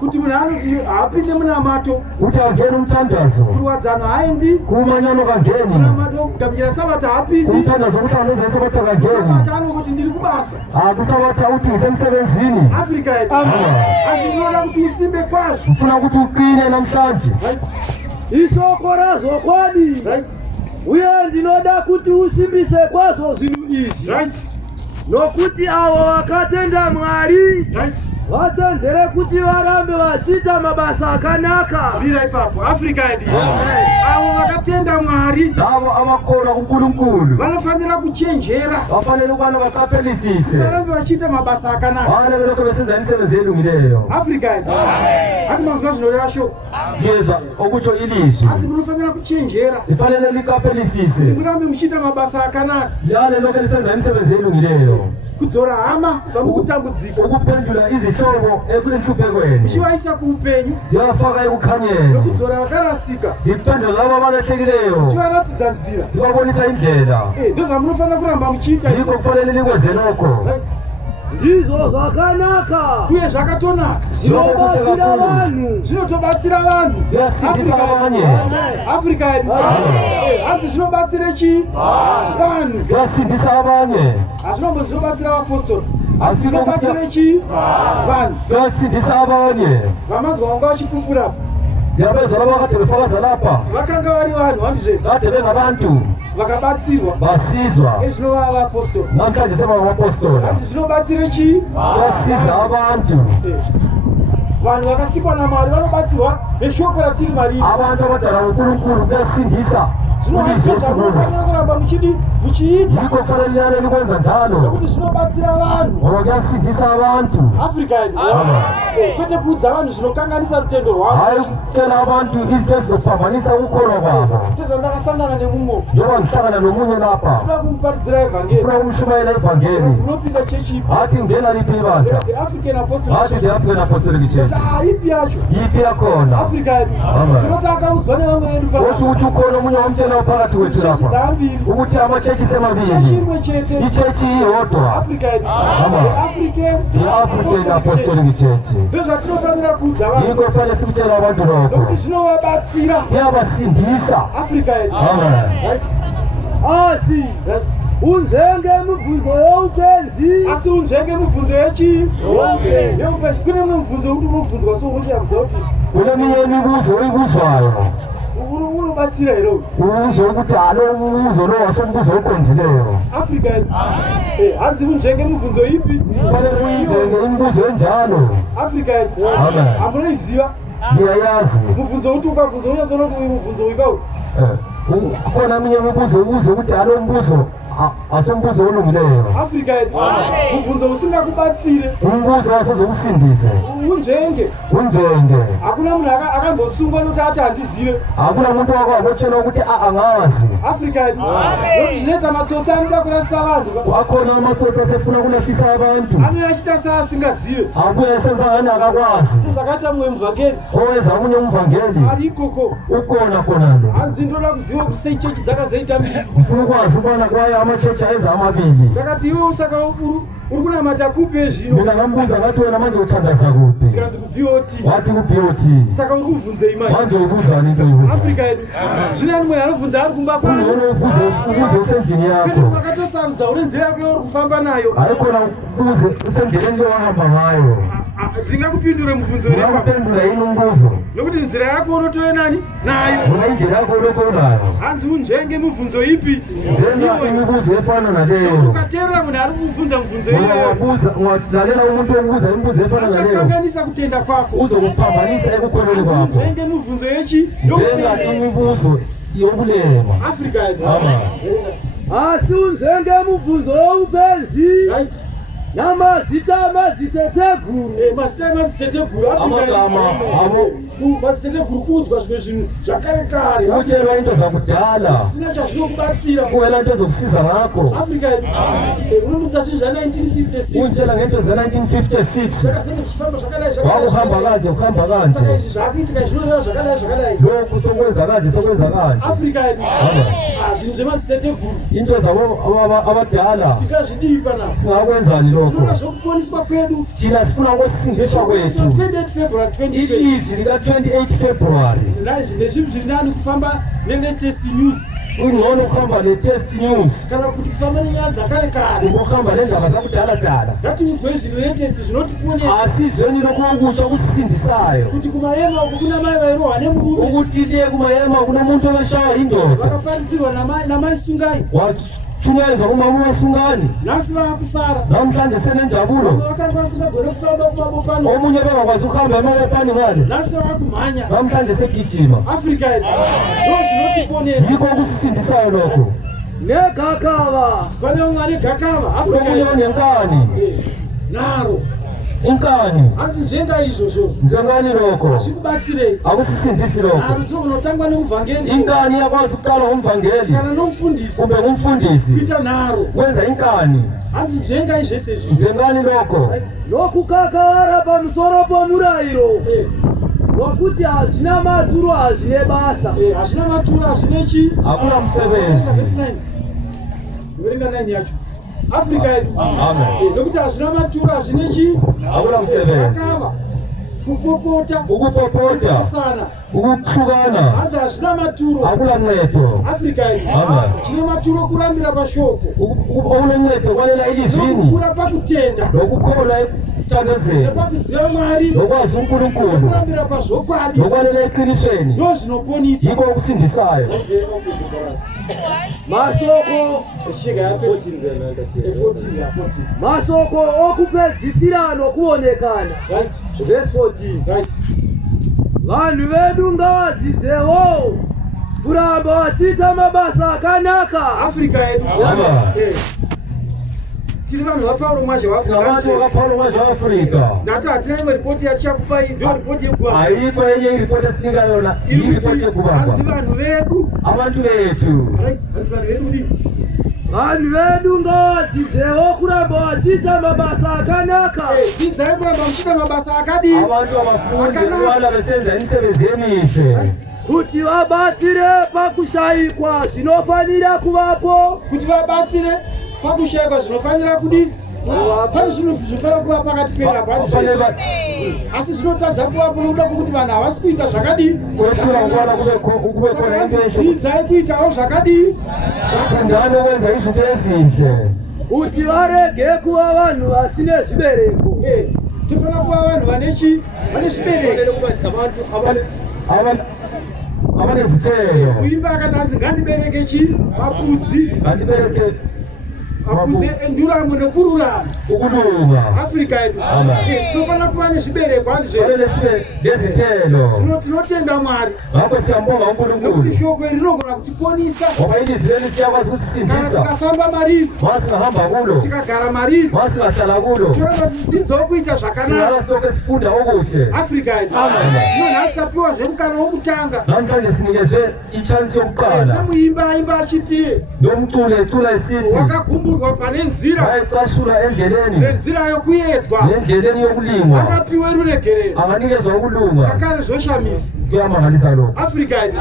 kuti munhu anoti haapinde munamato Kuti agene umthandazo. kurwadzano haendi Kumanyano kangeni. munamato kugamuchira sabata haapindi Umthandazo ukuthi anoze sabata kangeni. sabata anokuti ndiri kubasa Kusabata uthi ngisemsebenzini. Afrika yedu Amen. asi ndinoda kuti usimbe kwazvo Ufuna ukuthi uqine namhlanje. right Isoko razokwadi. right Uye ndinoda kuti usimbise kwazo zvinhu izvi. right Nokuti avo vakatenda Mwari right vatsanzere kuti varambe vachiita mabasa akanaka. vira ipapo Afrika yedu Amen. avo vakatenda Mwari Labo abakholwa kuNkulunkulu vanofanira kuchenjera bafanele ukubana baqaphelisise. varambe vachiita mabasa akanaka Bana belokhu besenza imisebenzi elungileyo. Afrika yedu hati mazuva zvinoreva shoko Yezwa okutsho ilizwi. hati munofanira kuchenjera Lifanele liqaphelisise. murambe muchiita mabasa akanaka Lale lokhu lisenza imisebenzi elungileyo. kudzora hama kubva mukutambudzika Ukuphendula izihlobo ekuhluphekweni. chivaisa kuupenyu Yafaka ekukhanyeni. nokudzora vakarasika Liphendula labo abalahlekileyo. chivaratidza nzira Libabonisa indlela. ndo zvamunofanira kuramba muchiita izvi. Yikho kufanele likwenze lokho. Right. Ndizvo zvakanaka. uye zvakatonaka Zvinobatsira vanhu. zvinotobatsira vanhu Yasindisa abanye. Afrika yedu hanzi zvinobatsire chi vanhu Yasindisa abanye. hazvinombo zvinobatsira vapostori Asi zvinobatsire chi vanhu Yasindisa abanye. vamanzwa vanga vachipupura Yabeza labo akade befakaza lapha. vakanga vari vanhu handizve Kade bengabantu vakabatsirwa basizwa. ezvinova vapostori Namhlanje sebangamapostora. hanzi zvinobatsire chi Yasiza abantu. vanhu vakasikwa naMwari vanobatsirwa neshoko ratiri mariri Abantu abadala uNkulunkulu kuyasindisa. zvinohazvo zvamunofanira kuramba muchiita Yikho kufanele liyale likwenza njalo. nokuti zvinobatsira vanhu Ngoba kuyasindisa abantu. Afrika yedu Amen. kwete kuudza vanhu zvinokanganisa rutendo rwavo Hayi ukutshela abantu izinto ezizophambanisa ukukholwa kwabo. sezvandakasangana nemumwe Njengoba ngihlangana nomunye lapha. kuda kumuparidzira evhangeri Ufuna ukumshumayela evangeli. munopinda chechi Hathi ngena liphi ibandla. the African Hathi Apostolic the African Apostolic Church. ipi yacho Yipi yakhona. Afrika yedu Amen. inoti akaudzwa nevamwe vedu Kosho ukuthi ukhona omunye wamtshela phakathi kwethu chechi lapha. dzambiri Ukuthi amachechi chechi semabili. imwe chete Ichechi iyodwa. Afrika yedu Amen. the The African Apostolic Church Apostolic Church. ndozvatinofanira kuudza vanhu Yikho kufanele sikutshela abantu lokho. nokuti zvinovabatsira Kuyabasindisa. Afrika yedu Amen. right Asi right unzenge mibvunzo youpenzi. asi unzvenge mibvunzo yeupenzi kune mumwe mubvunzo wekuti unobvunzwa so unochaya kuziva kuti Kune minye imibuzo oyibuzwayo. unobatsira here Ubuzo ukuthi alo ubuzo lo wasombuzo oqondileyo. Afrika yedu hanzi unzvenge mibvunzo ipi Kufanele uyinzenge imibuzo enjalo. Afrika yedu Amen. hamunoiziva Ngiyayazi. mubvunzo wekuti ukabvunza unyatsoona kuti uyu mubvunzo uyu kauyu khona minye imibuzo ukuthi alo mbuzo asombuzo olungileyo. Afrika umvunzo usingakubatsire. Umbuzo wasezokusindise. Unjenge. Akuna munhu akambosungwa kuti ati handizive. Akuna muntu wakabotshela ukuthi angazi. Afrika nokuti zvinoita matsotsi anoda kurasisa vanhu. Akhona amatsotsi asefuna kulahlisa abantu. Anoyachita seasingazive. Abuye sezangani akakwazi. Sezakaita mumwe muvhangeri. Owenza munye umvangeli. Ari ikoko. Ukona khonalo. Hanzi ndoda kuziva kuti sei chechi dzakazoita mbiri. Ufuna ukwazi ukubona kwayo amachechi aiza amabili. Ndakati iwe usaka uri kunamata kupe zvino. Mina ngambuza ngathi wena manje uthandaza kuphi? Zvikanzi ku-BOT. Wathi ku-BOT. Saka uri kubvunzei manje. Manje ubuzani into iyoyo? Afrika yedu. Zvine ani munhu anobvunza ari kumba kwano. Kungcono ubuze usendlini yakho. Kwete wakatosarudza une nzira yako yauri kufamba nayo. Hayikhona ubuze usendleleni yowahamba ngayo. Ndingakupindure mubvunzo repa. Ungakuphendula yini umbuzo? Nokuti nzira yako unotowe nani? Nayo. Una indlela yakho olokonayo. Hanzi unjenge mubvunzo ipi? Njenga imibuzo efana naleyo. Ukateerera munhu ari kukubvunza mubvunzo iyoyo. Ungalalela umuntu okubuza imibuzo efana naleyo. Achakanganisa kutenda kwako. Uzokuphambanisa ekukholweni kwakho. Njenge mubvunzo yechi? Njenga imibuzo yokulema. Afrika yedu. Asi unjenge mubvunzo woupenzi. Right. Namazita maziteteguru. Mazita maziteteguru. Amagama abo. Maziteteguru kuudzwa zvimwe zvinhu zvakare kare. Kucherwa into zakudala. Zvisina chazvinokubatsira. Kuwela into zokusiza ngakho. Afrika yedu. Unomuudza zvinhu zva1956. Unchela ngento za1956. Zvakasenge zvichifamba zvakadai zvakadai. Wakuhamba kanje ukuhamba kanje. Saka izvi zvaakuitika zvinoreva zvakadai zvakadai. Lokhu sokwenza kanje sokwenza kanje. Afrika yedu. Zvinhu zvemaziteteguru. Into zabo abadala. Tikazvidii panapa. Singakwenzani lokho? Tinoda zvokuponiswa kwedu. Thina sifuna ukusindiswa kwethu. 28 February 2020. Ilizwi lika-28 February. Nezvinhu zviri nani kufamba ne-latest news. Kungcono ukuhamba ne-test news. Kana kuti kufamba nenyaya dzakare kare. Ukuhamba nendaba zakudala-dala. Ngatiudzwe zviri latest zvinotiponesa. Asi izweni lokukutsha okusisindisayo. Kuti kumayema uku kuna mai vairohwa nemurume. Ukuthi tiye kumayema kuna muntu oveshawa indoda. Vakaparidzirwa namai Sungani. Wachunyezwa kumama waSungani. Nhasi vakufara. Namhlanje senenjabulo. Vakanga vasingagone kufamba kumabopani. Omunye bengakwazi ukuhamba emabopani ngale. Nhasi vakumhanya. Namhlanje segijima. Afrika yedu. Ndozvinotiponesa. Yikho okusisindisayo lokho. Negakava. Pane umwe ane gakava. Afrika Omunye yedu. unenkani. Naro. Inkani. Hanzi njenga izvozvo. Njengani lokho. Zvikubatsirei. Akusisindisi lokho. Naro ndinokunotangwa nemuvhangeri. Inkani iyakwazi ukuqala ngomvangeli. Kana nomufundisi. Kumbe ngumfundisi. Kuita naro. Kwenza inkani. Hanzi njenga izvese izvi. Njengani lokho. Nokukakara pamusoro pomurayiro. Wakuti hazvina maturo hazvine basa. Hazvina maturo hazvine chi? Hakuna msebenzi. Verse 9. Verenga 9 yacho. Afrika yedu. Amen. Nokuti hazvina maturo hazvine chi? Hakuna msebenzi. Kakava. Kupopota. Ukupopota. Sana. Ukuhlukana. Hanzi hazvina maturo. Hakuna ncedo. Afrika yedu. Amen. Zvine maturo kurambira pashoko. Okunencedo kwalela ilizwini. Nokukura pakutenda. Nokukholwa ekuthandazeni. Nepakuziva Mwari. Nokwazi uNkulunkulu. Nokurambira pazvokwadi. Nokwalela eqinisweni. Ndozvinoponisa. Yikho okusindisayo. Masoko. Masoko okupedzisira nokuonekana. Right. Verse 14. Right. Vanhu vedu ngavadzizewo kuramba vachiita mabasa akanaka. Afrika yedu. Amen. Tiri vanhu vaPaulo mwaje Singabantu bakaPaulo manje waAfrika. Ndati hatina imwe ripoti yatichakupa iyi ndio ripoti yekuvamba. Ayikho enye iripoti esinika yona. Iyi ripoti yekuvamba. Hanzi vanhu vedu. Abantu bethu. Right. Hanzi vanhu vedu ndi. Vanhu vedu ngavadzizewo kuramba vachiita mabasa akanaka. Dzidzai kuramba muchiita mabasa akadii. Abantu abafundi wala besenza imisebenzi emihle. Kuti vabatsire pakushayikwa zvinofanira kuvapo. Kuti vabatsire pakushayikwa zvinofanira kudii. Pane zvinhu zvinofanira kuva pakati penyu apani. Asi zvinotadza kuvapo nokuda kwokuti vanhu havasi kuita zvakadii. Dzidzai kuitawo zvakadii. Ndanowenza izinto ezinhle. Kuti varege kuva vanhu vasine zvibereko. Tofanira kuva vanhu vane chi? Vane zvibereko. Abane zithelo. Kuimba akati hanzi ngandibereke chi? Mapudzi. Ngandibereke akuze enduramo nekururama ukulunga Afrika yedu tinofana kuva nezvibereko fanele sibe nezithelo tinotenda Mwari ngapho siyambonga uNkulunkulu nokuti shoko iri rinogona kutiponisa ngoba ilizwi leli siyakwazi kana ukusindisa tikafamba mariri masingahamba kulo tikagara mariri masingahlala kulo toramba tidzidzawo kuita zvakanaka singala sitoke sifunda okuhle Afrika yedu tinonhasi tapiwa zvemukana wokutanga namhlanje sinikezwe ichansi yokuqala semuimba achiti nomculi ecula esithi wakagumburwa pane nzira wayecashula endleleni nenzira yokuyedzwa nendleleni yokulingwa akapiwe ruregerero anganikezwa ukulunga kakare zvoshamisa kuyamangalisa lokho Afrika yedu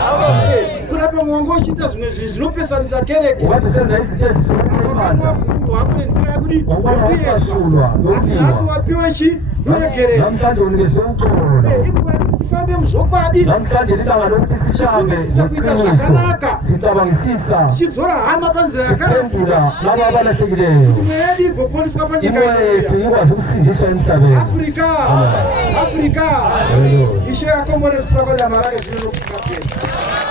kuda pamwango uchiita zvimwe zvinhu zvinopesanisa kereke ukati senza izinto ezidlulisa ibandla wako nenzira yekuti wabona wacashulwa asi yokulingwa wapiwe chi ruregerero namhlanje unikezwe uxolo ikuba tifambe muzvokwadi namhlanje lilanga lokuthi sishambe Sifundisisa kuita ngeqiniso zvakanaka. sicabangisisa tichidzora hama panzira yakarasika siphendula laba abalahlekileyo imwe yedu igoponiswa panyika imwe yethu ino ikwazi ukusindiswa emhlabeni Afrika Haleluya. ishe akombore kusakola marake zvinonokusika pena